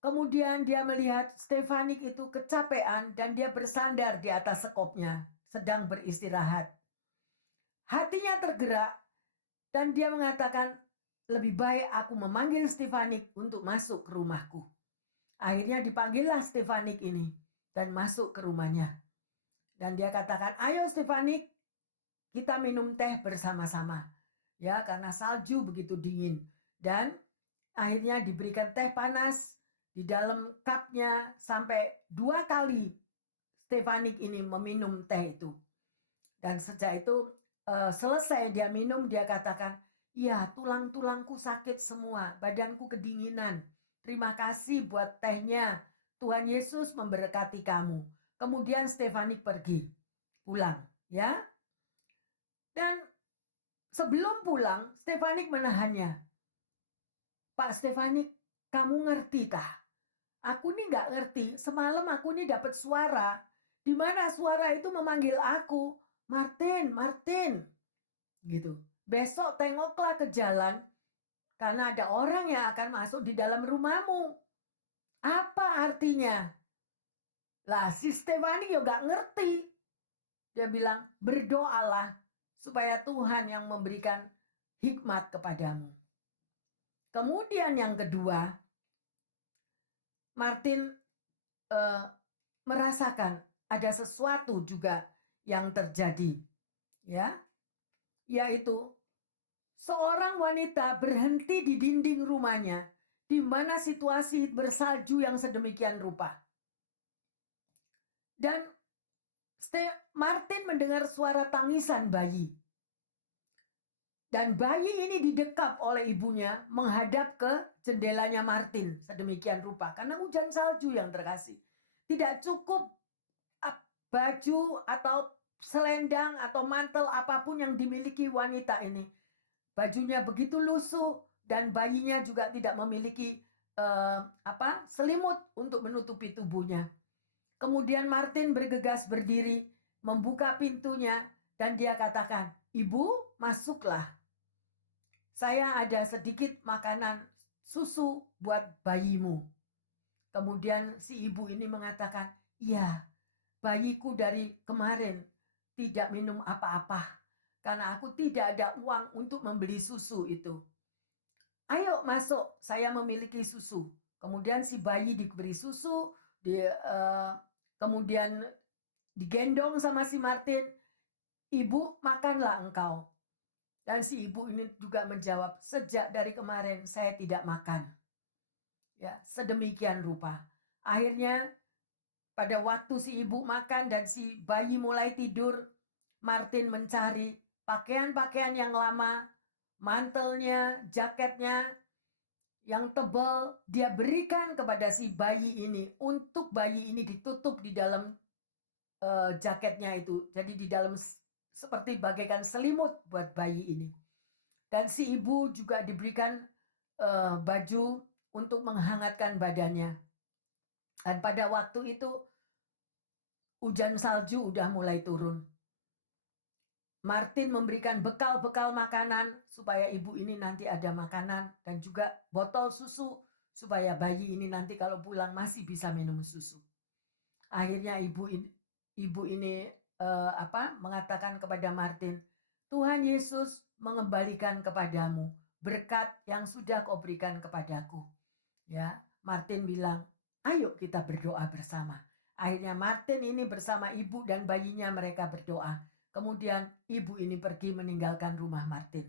Kemudian dia melihat Stefanik itu kecapean dan dia bersandar di atas sekopnya, sedang beristirahat. Hatinya tergerak dan dia mengatakan, lebih baik aku memanggil Stefanik untuk masuk ke rumahku. Akhirnya dipanggillah Stefanik ini dan masuk ke rumahnya. Dan dia katakan, ayo Stefanik, kita minum teh bersama-sama. Ya, karena salju begitu dingin. Dan akhirnya diberikan teh panas di dalam cupnya sampai 2 kali Stefanik ini meminum teh itu. Dan sejak itu selesai dia minum, dia katakan, "Ya, tulang-tulangku sakit semua, badanku kedinginan. Terima kasih buat tehnya. Tuhan Yesus memberkati kamu." Kemudian Stefanik pergi, pulang, ya. Dan sebelum pulang, Stefanik menahannya. "Pak Stefanik, kamu ngerti kah? Aku nih nggak ngerti. Semalam aku nih dapat suara, di mana suara itu memanggil aku, Martin, Martin, gitu. Besok tengoklah ke jalan, karena ada orang yang akan masuk di dalam rumahmu." Apa artinya? Lah, si Stefani juga ngerti. Dia bilang, berdoalah supaya Tuhan yang memberikan hikmat kepadamu. Kemudian yang kedua, Martin merasakan ada sesuatu juga yang terjadi, ya, yaitu seorang wanita berhenti di dinding rumahnya, di mana situasi bersalju yang sedemikian rupa. Dan Martin mendengar suara tangisan bayi. Dan bayi ini didekap oleh ibunya menghadap ke jendelanya Martin sedemikian rupa. Karena hujan salju yang terkasih. Tidak cukup baju atau selendang atau mantel apapun yang dimiliki wanita ini. Bajunya begitu lusuh dan bayinya juga tidak memiliki selimut untuk menutupi tubuhnya. Kemudian Martin bergegas berdiri, membuka pintunya, dan dia katakan, "Ibu, masuklah. Saya ada sedikit makanan susu buat bayimu." Kemudian si ibu ini mengatakan, "Iya, bayiku dari kemarin tidak minum apa-apa, karena aku tidak ada uang untuk membeli susu itu. Ayo masuk, saya memiliki susu." Kemudian si bayi diberi susu, kemudian digendong sama si Martin, "Ibu, makanlah engkau." Dan si ibu ini juga menjawab, "Sejak dari kemarin saya tidak makan." Ya, sedemikian rupa. Akhirnya pada waktu si ibu makan dan si bayi mulai tidur, Martin mencari pakaian-pakaian yang lama, mantelnya, jaketnya yang tebal, dia berikan kepada si bayi ini untuk bayi ini ditutup di dalam jaketnya itu. Jadi di dalam seperti bagaikan selimut buat bayi ini. Dan si ibu juga diberikan baju untuk menghangatkan badannya. Dan pada waktu itu hujan salju udah mulai turun. Martin memberikan bekal-bekal makanan supaya ibu ini nanti ada makanan dan juga botol susu supaya bayi ini nanti kalau pulang masih bisa minum susu. Akhirnya ibu ini mengatakan kepada Martin, "Tuhan Yesus mengembalikan kepadamu berkat yang sudah kau berikan kepadaku." Ya, Martin bilang, "Ayo kita berdoa bersama." Akhirnya Martin ini bersama ibu dan bayinya mereka berdoa. Kemudian ibu ini pergi meninggalkan rumah Martin.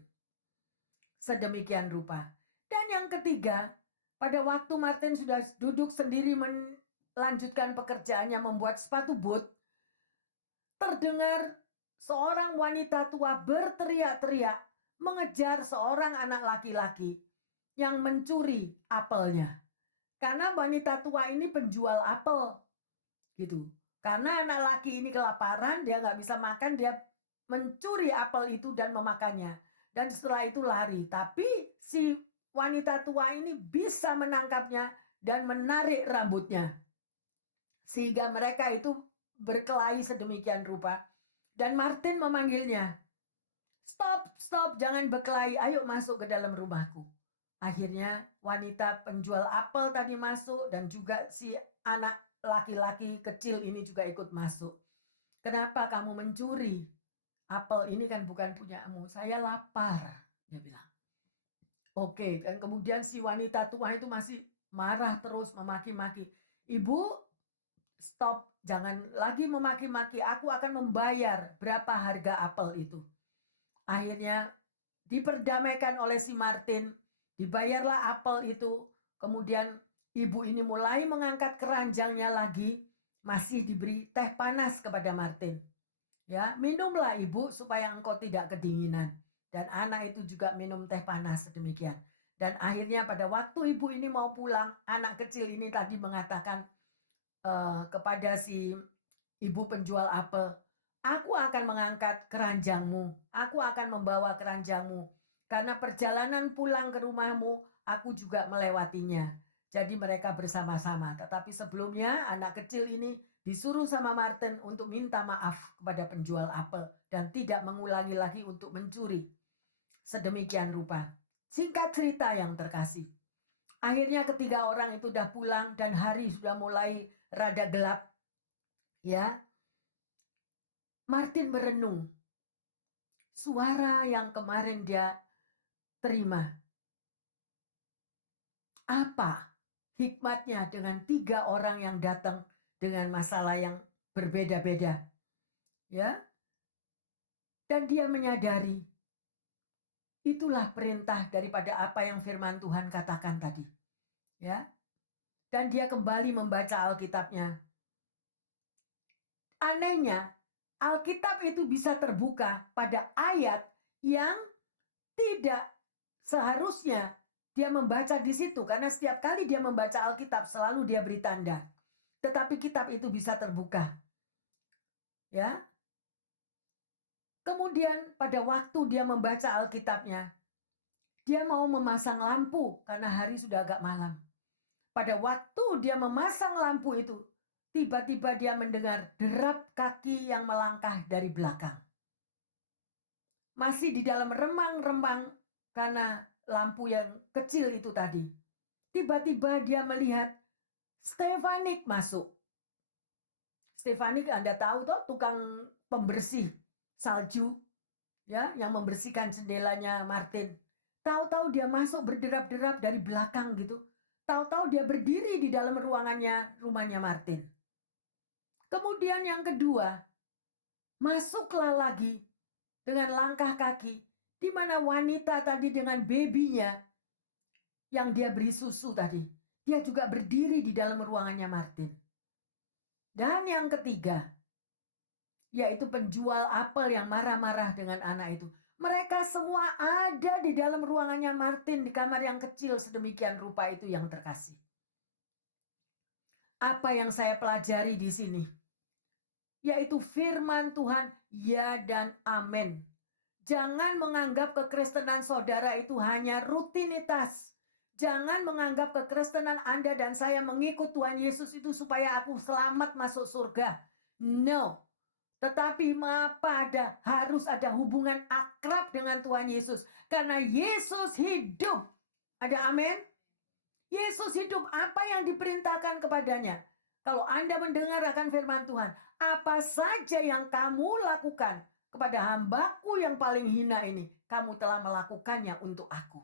Sedemikian rupa. Dan yang ketiga, pada waktu Martin sudah duduk sendiri melanjutkan pekerjaannya membuat sepatu boot, terdengar seorang wanita tua berteriak-teriak mengejar seorang anak laki-laki yang mencuri apelnya. Karena wanita tua ini penjual apel, gitu. Karena anak laki ini kelaparan, dia nggak bisa makan, dia mencuri apel itu dan memakannya. Dan setelah itu lari. Tapi si wanita tua ini bisa menangkapnya dan menarik rambutnya. Sehingga mereka itu berkelahi sedemikian rupa. Dan Martin memanggilnya, "Stop, stop, jangan berkelahi, ayo masuk ke dalam rumahku." Akhirnya wanita penjual apel tadi masuk dan juga si anak laki-laki kecil ini juga ikut masuk. "Kenapa kamu mencuri? Apel ini kan bukan punyamu. Saya lapar," dia bilang. Oke, dan kemudian si wanita tua itu masih marah terus memaki-maki. "Ibu, stop, jangan lagi memaki-maki. Aku akan membayar berapa harga apel itu." Akhirnya diperdamaikan oleh si Martin, dibayarlah apel itu. Kemudian ibu ini mulai mengangkat keranjangnya lagi, masih diberi teh panas kepada Martin. Ya, minumlah ibu supaya engkau tidak kedinginan. Dan anak itu juga minum teh panas sedemikian. Dan akhirnya pada waktu ibu ini mau pulang, anak kecil ini tadi mengatakan kepada si ibu penjual apel, aku akan mengangkat keranjangmu, aku akan membawa keranjangmu, karena perjalanan pulang ke rumahmu, aku juga melewatinya. Jadi mereka bersama-sama. Tetapi sebelumnya anak kecil ini disuruh sama Martin untuk minta maaf kepada penjual apel dan tidak mengulangi lagi untuk mencuri. Sedemikian rupa. Singkat cerita yang terkasih. Akhirnya ketiga orang itu sudah pulang dan hari sudah mulai rada gelap. Ya, Martin merenung. Suara yang kemarin dia terima. Apa hikmatnya dengan 3 orang yang datang dengan masalah yang berbeda-beda? Ya. Dan dia menyadari itulah perintah daripada apa yang firman Tuhan katakan tadi. Ya. Dan dia kembali membaca Alkitabnya. Anehnya, Alkitab itu bisa terbuka pada ayat yang tidak seharusnya dia membaca di situ, karena setiap kali dia membaca Alkitab selalu dia beri tanda. Tetapi kitab itu bisa terbuka. Ya. Kemudian pada waktu dia membaca Alkitabnya, dia mau memasang lampu karena hari sudah agak malam. Pada waktu dia memasang lampu itu, tiba-tiba dia mendengar derap kaki yang melangkah dari belakang. Masih di dalam remang-remang karena lampu yang kecil itu tadi. Tiba-tiba dia melihat Stefanik masuk. Stefanik Anda tahu toh, tukang pembersih salju, ya, yang membersihkan jendelanya Martin. Tahu-tahu dia masuk berderap-derap dari belakang gitu. Tahu-tahu dia berdiri di dalam rumahnya Martin. Kemudian yang kedua, masuklah lagi dengan langkah kaki, di mana wanita tadi dengan babynya yang dia beri susu tadi. Dia juga berdiri di dalam ruangannya Martin. Dan yang ketiga, yaitu penjual apel yang marah-marah dengan anak itu. Mereka semua ada di dalam ruangannya Martin, di kamar yang kecil sedemikian rupa itu yang terkasih. Apa yang saya pelajari di sini? Yaitu firman Tuhan, ya dan amin. Jangan menganggap kekristenan saudara itu hanya rutinitas. Jangan menganggap kekristenan Anda dan saya mengikut Tuhan Yesus itu supaya aku selamat masuk surga. No. Tetapi harus ada hubungan akrab dengan Tuhan Yesus. Karena Yesus hidup. Ada amin? Yesus hidup. Apa yang diperintahkan kepadanya? Kalau Anda mendengar akan firman Tuhan, apa saja yang kamu lakukan kepada hambaku yang paling hina ini, kamu telah melakukannya untuk aku.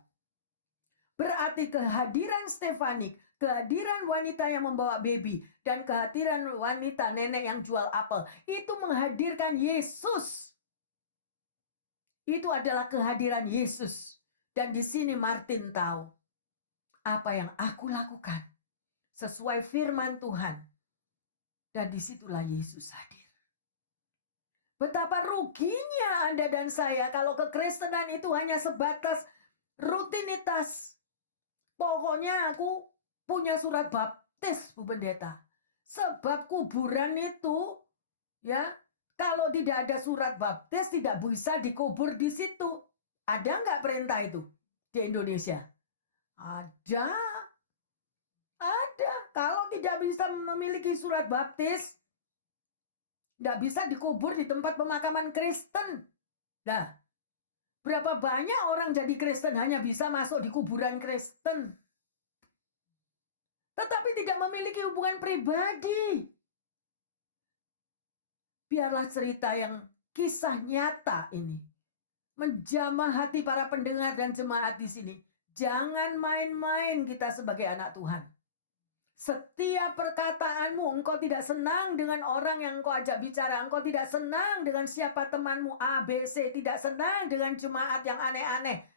Berarti kehadiran Stefanik, kehadiran wanita yang membawa baby, dan kehadiran wanita nenek yang jual apel, itu menghadirkan Yesus. Itu adalah kehadiran Yesus. Dan di sini Martin tahu, apa yang aku lakukan sesuai firman Tuhan. Dan disitulah Yesus hadir. Betapa ruginya Anda dan saya kalau kekristenan itu hanya sebatas rutinitas. Pokoknya aku punya surat baptis, Bu Pendeta. Sebab kuburan itu, ya, kalau tidak ada surat baptis tidak bisa dikubur di situ. Ada nggak perintah itu di Indonesia? Ada. Ada. Kalau tidak bisa memiliki surat baptis, tidak bisa dikubur di tempat pemakaman Kristen. Nah, berapa banyak orang jadi Kristen hanya bisa masuk di kuburan Kristen, tetapi tidak memiliki hubungan pribadi. Biarlah cerita yang kisah nyata ini menjamah hati para pendengar dan jemaat di sini. Jangan main-main kita sebagai anak Tuhan. Setiap perkataanmu, engkau tidak senang dengan orang yang engkau ajak bicara. Engkau tidak senang dengan siapa temanmu A, B, C. Tidak senang dengan jemaat yang aneh-aneh.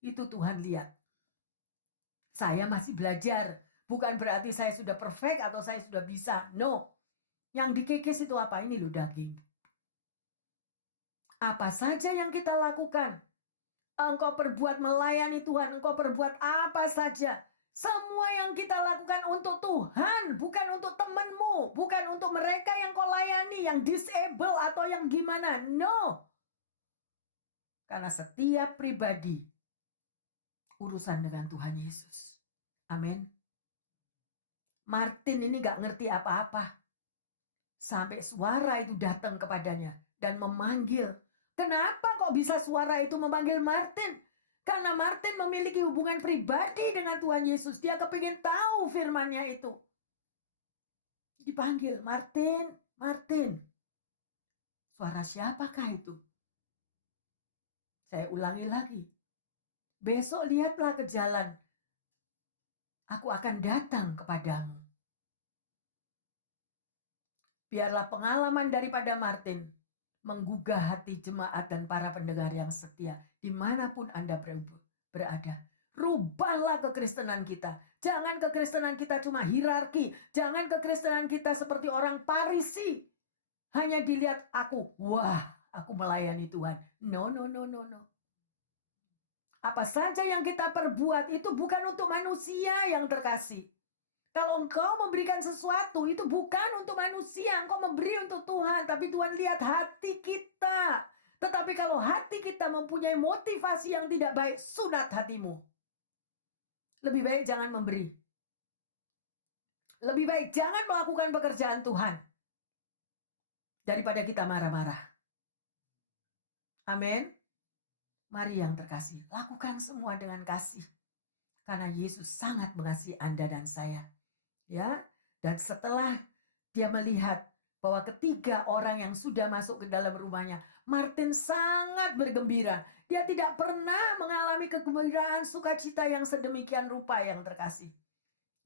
Itu Tuhan lihat. Saya masih belajar. Bukan berarti saya sudah perfect atau saya sudah bisa. No. Yang dikikis itu apa? Ini loh daging. Apa saja yang kita lakukan, engkau perbuat melayani Tuhan, engkau perbuat apa saja. Semua yang kita lakukan untuk Tuhan, bukan untuk temanmu, bukan untuk mereka yang kau layani, yang disable atau yang gimana. No. Karena setiap pribadi urusan dengan Tuhan Yesus. Amin. Martin ini gak ngerti apa-apa. Sampai suara itu datang kepadanya dan memanggil. Kenapa kok bisa suara itu memanggil Martin? Karena Martin memiliki hubungan pribadi dengan Tuhan Yesus. Dia kepingin tahu firman-Nya itu. Dipanggil, Martin, Martin. Suara siapakah itu? Saya ulangi lagi. Besok lihatlah ke jalan. Aku akan datang kepadamu. Biarlah pengalaman daripada Martin menggugah hati jemaat dan para pendengar yang setia dimanapun Anda berada. Rubahlah kekristenan kita. Jangan kekristenan kita cuma hierarki. Jangan kekristenan kita seperti orang Parisi. Hanya dilihat aku, wah, aku melayani Tuhan. No, no, no, no, no. Apa saja yang kita perbuat itu bukan untuk manusia yang terkasih. Kalau engkau memberikan sesuatu, itu bukan untuk manusia. Engkau memberi untuk Tuhan. Tapi Tuhan lihat hati kita. Tetapi kalau hati kita mempunyai motivasi yang tidak baik, sunat hatimu. Lebih baik jangan memberi. Lebih baik jangan melakukan pekerjaan Tuhan. Daripada kita marah-marah. Amin. Mari yang terkasih, lakukan semua dengan kasih. Karena Yesus sangat mengasihi Anda dan saya. Ya, dan setelah dia melihat bahwa ketiga orang yang sudah masuk ke dalam rumahnya, Martin sangat bergembira. Dia tidak pernah mengalami kegembiraan sukacita yang sedemikian rupa yang terkasih.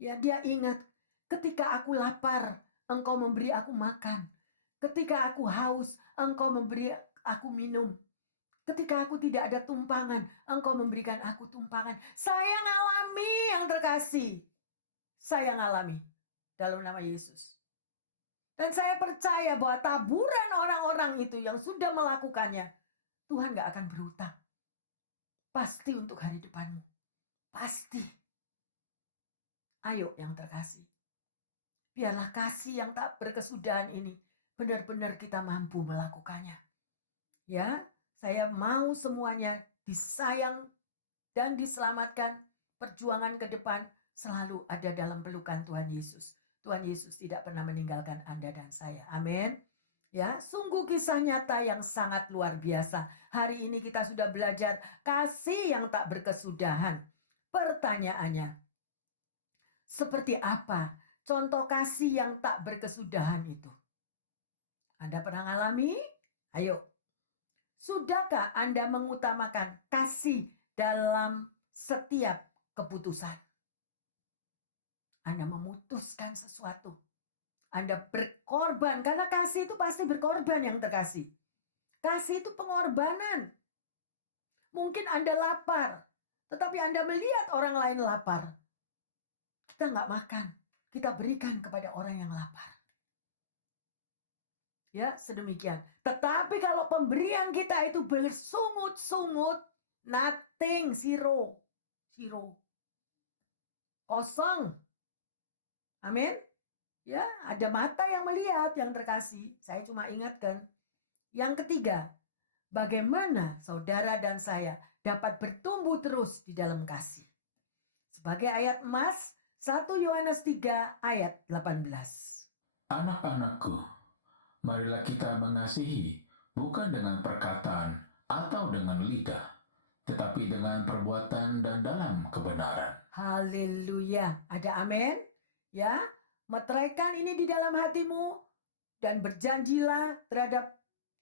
Ya, dia ingat, ketika aku lapar, engkau memberi aku makan. Ketika aku haus, engkau memberi aku minum. Ketika aku tidak ada tumpangan, engkau memberikan aku tumpangan. Saya ngalami yang terkasih. Saya ngalami dalam nama Yesus. Dan saya percaya bahwa taburan orang-orang itu yang sudah melakukannya, Tuhan gak akan berhutang. Pasti untuk hari depanmu. Pasti. Ayo yang terkasih. Biarlah kasih yang tak berkesudahan ini benar-benar kita mampu melakukannya. Ya, saya mau semuanya disayang dan diselamatkan. Perjuangan ke depan selalu ada dalam pelukan Tuhan Yesus. Tuhan Yesus tidak pernah meninggalkan Anda dan saya. Amin. Ya, sungguh kisah nyata yang sangat luar biasa. Hari ini kita sudah belajar kasih yang tak berkesudahan. Pertanyaannya, seperti apa contoh kasih yang tak berkesudahan itu? Anda pernah ngalami? Ayo. Sudahkah Anda mengutamakan kasih dalam setiap keputusan? Anda memutuskan sesuatu. Anda berkorban. Karena kasih itu pasti berkorban yang terkasih. Kasih itu pengorbanan. Mungkin Anda lapar. Tetapi Anda melihat orang lain lapar. Kita nggak makan. Kita berikan kepada orang yang lapar. Ya, sedemikian. Tetapi kalau pemberian kita itu bersungut-sungut, nothing, zero. Zero. Kosong. Amin. Ya, ada mata yang melihat yang terkasih. Saya cuma ingatkan. Yang ketiga, bagaimana saudara dan saya dapat bertumbuh terus di dalam kasih. Sebagai ayat emas, 1 Yohanes 3 ayat 18. Anak-anakku, marilah kita mengasihi bukan dengan perkataan atau dengan lidah, tetapi dengan perbuatan dan dalam kebenaran. Haleluya. Ada amin? Ya, meteraikan ini di dalam hatimu dan berjanjilah terhadap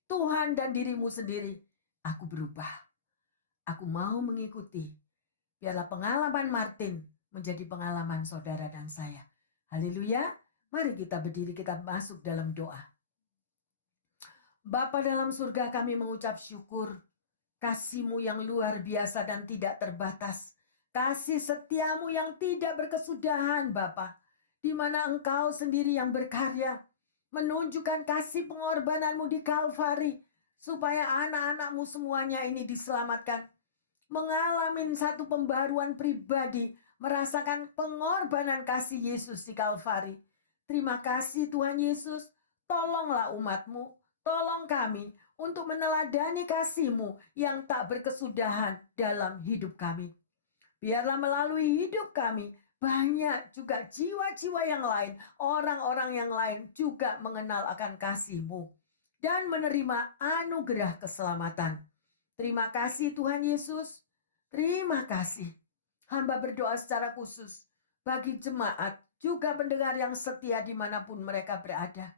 Tuhan dan dirimu sendiri. Aku berubah. Aku mau mengikuti. Biarlah pengalaman Martin menjadi pengalaman saudara dan saya. Haleluya. Mari kita berdiri, kita masuk dalam doa. Bapa dalam surga, kami mengucap syukur. Kasih-Mu yang luar biasa dan tidak terbatas. Kasih setiamu yang tidak berkesudahan, Bapa. Di mana Engkau sendiri yang berkarya. Menunjukkan kasih pengorbananmu di Kalvari. supaya anak-anak-Mu semuanya ini diselamatkan, mengalami satu pembaruan pribadi, merasakan pengorbanan kasih Yesus di Kalvari. Terima kasih Tuhan Yesus, tolonglah umat-Mu, tolong kami untuk meneladani kasih-Mu yang tak berkesudahan dalam hidup kami. Biarlah melalui hidup kami, banyak juga jiwa-jiwa yang lain, orang-orang yang lain juga mengenal akan kasih-Mu dan menerima anugerah keselamatan. Terima kasih Tuhan Yesus, terima kasih. Hamba berdoa secara khusus bagi jemaat, juga pendengar yang setia dimanapun mereka berada.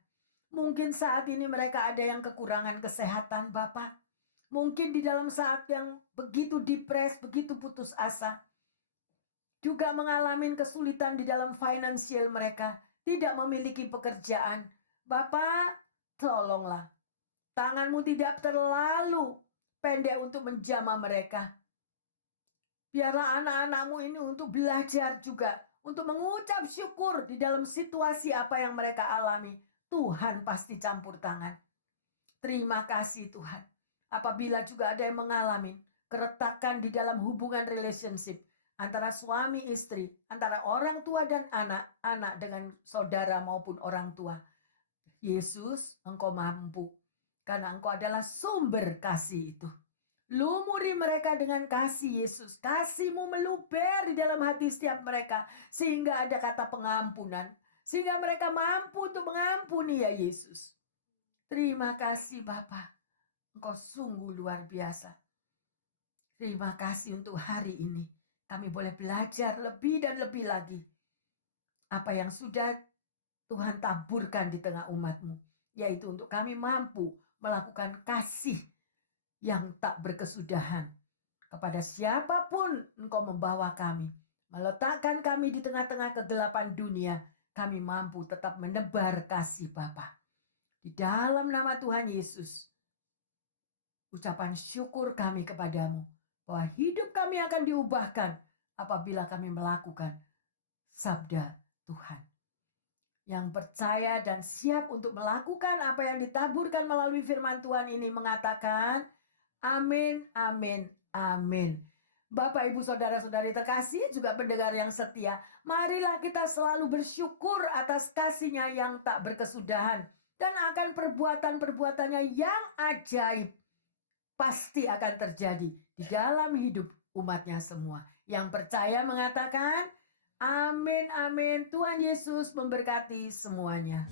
Mungkin saat ini mereka ada yang kekurangan kesehatan Bapak. Mungkin di dalam saat yang begitu depres, begitu putus asa. Juga mengalami kesulitan di dalam finansial mereka. Tidak memiliki pekerjaan. Bapak, tolonglah. Tangan-Mu tidak terlalu pendek untuk menjamah mereka. Biarlah anak-anak-Mu ini untuk belajar juga. Untuk mengucap syukur di dalam situasi apa yang mereka alami. Tuhan pasti campur tangan. Terima kasih Tuhan. Apabila juga ada yang mengalami keretakan di dalam hubungan relationship antara suami istri, antara orang tua dan anak, anak dengan saudara maupun orang tua. Yesus, Engkau mampu. Karena Engkau adalah sumber kasih itu. Lumuri mereka dengan kasih Yesus. Kasih-Mu meluber di dalam hati setiap mereka. Sehingga ada kata pengampunan. Sehingga mereka mampu untuk mengampuni ya Yesus. Terima kasih Bapa. Engkau sungguh luar biasa. Terima kasih untuk hari ini. Kami boleh belajar lebih dan lebih lagi. Apa yang sudah Tuhan taburkan di tengah umat-Mu. Yaitu untuk kami mampu melakukan kasih yang tak berkesudahan. Kepada siapapun Engkau membawa kami. Meletakkan kami di tengah-tengah kegelapan dunia. Kami mampu tetap menebar kasih Bapa. Di dalam nama Tuhan Yesus. Ucapan syukur kami kepadamu. Bahwa hidup kami akan diubahkan. Apabila kami melakukan sabda Tuhan. Yang percaya dan siap untuk melakukan apa yang ditaburkan melalui firman Tuhan ini mengatakan, amin, amin, amin. Bapak, Ibu, Saudara-saudari terkasih, juga pendengar yang setia. Marilah kita selalu bersyukur atas kasih-Nya yang tak berkesudahan. Dan akan perbuatan-perbuatannya yang ajaib. Pasti akan terjadi di dalam hidup umat-Nya semua. Yang percaya mengatakan, amin, amin. Tuhan Yesus memberkati semuanya.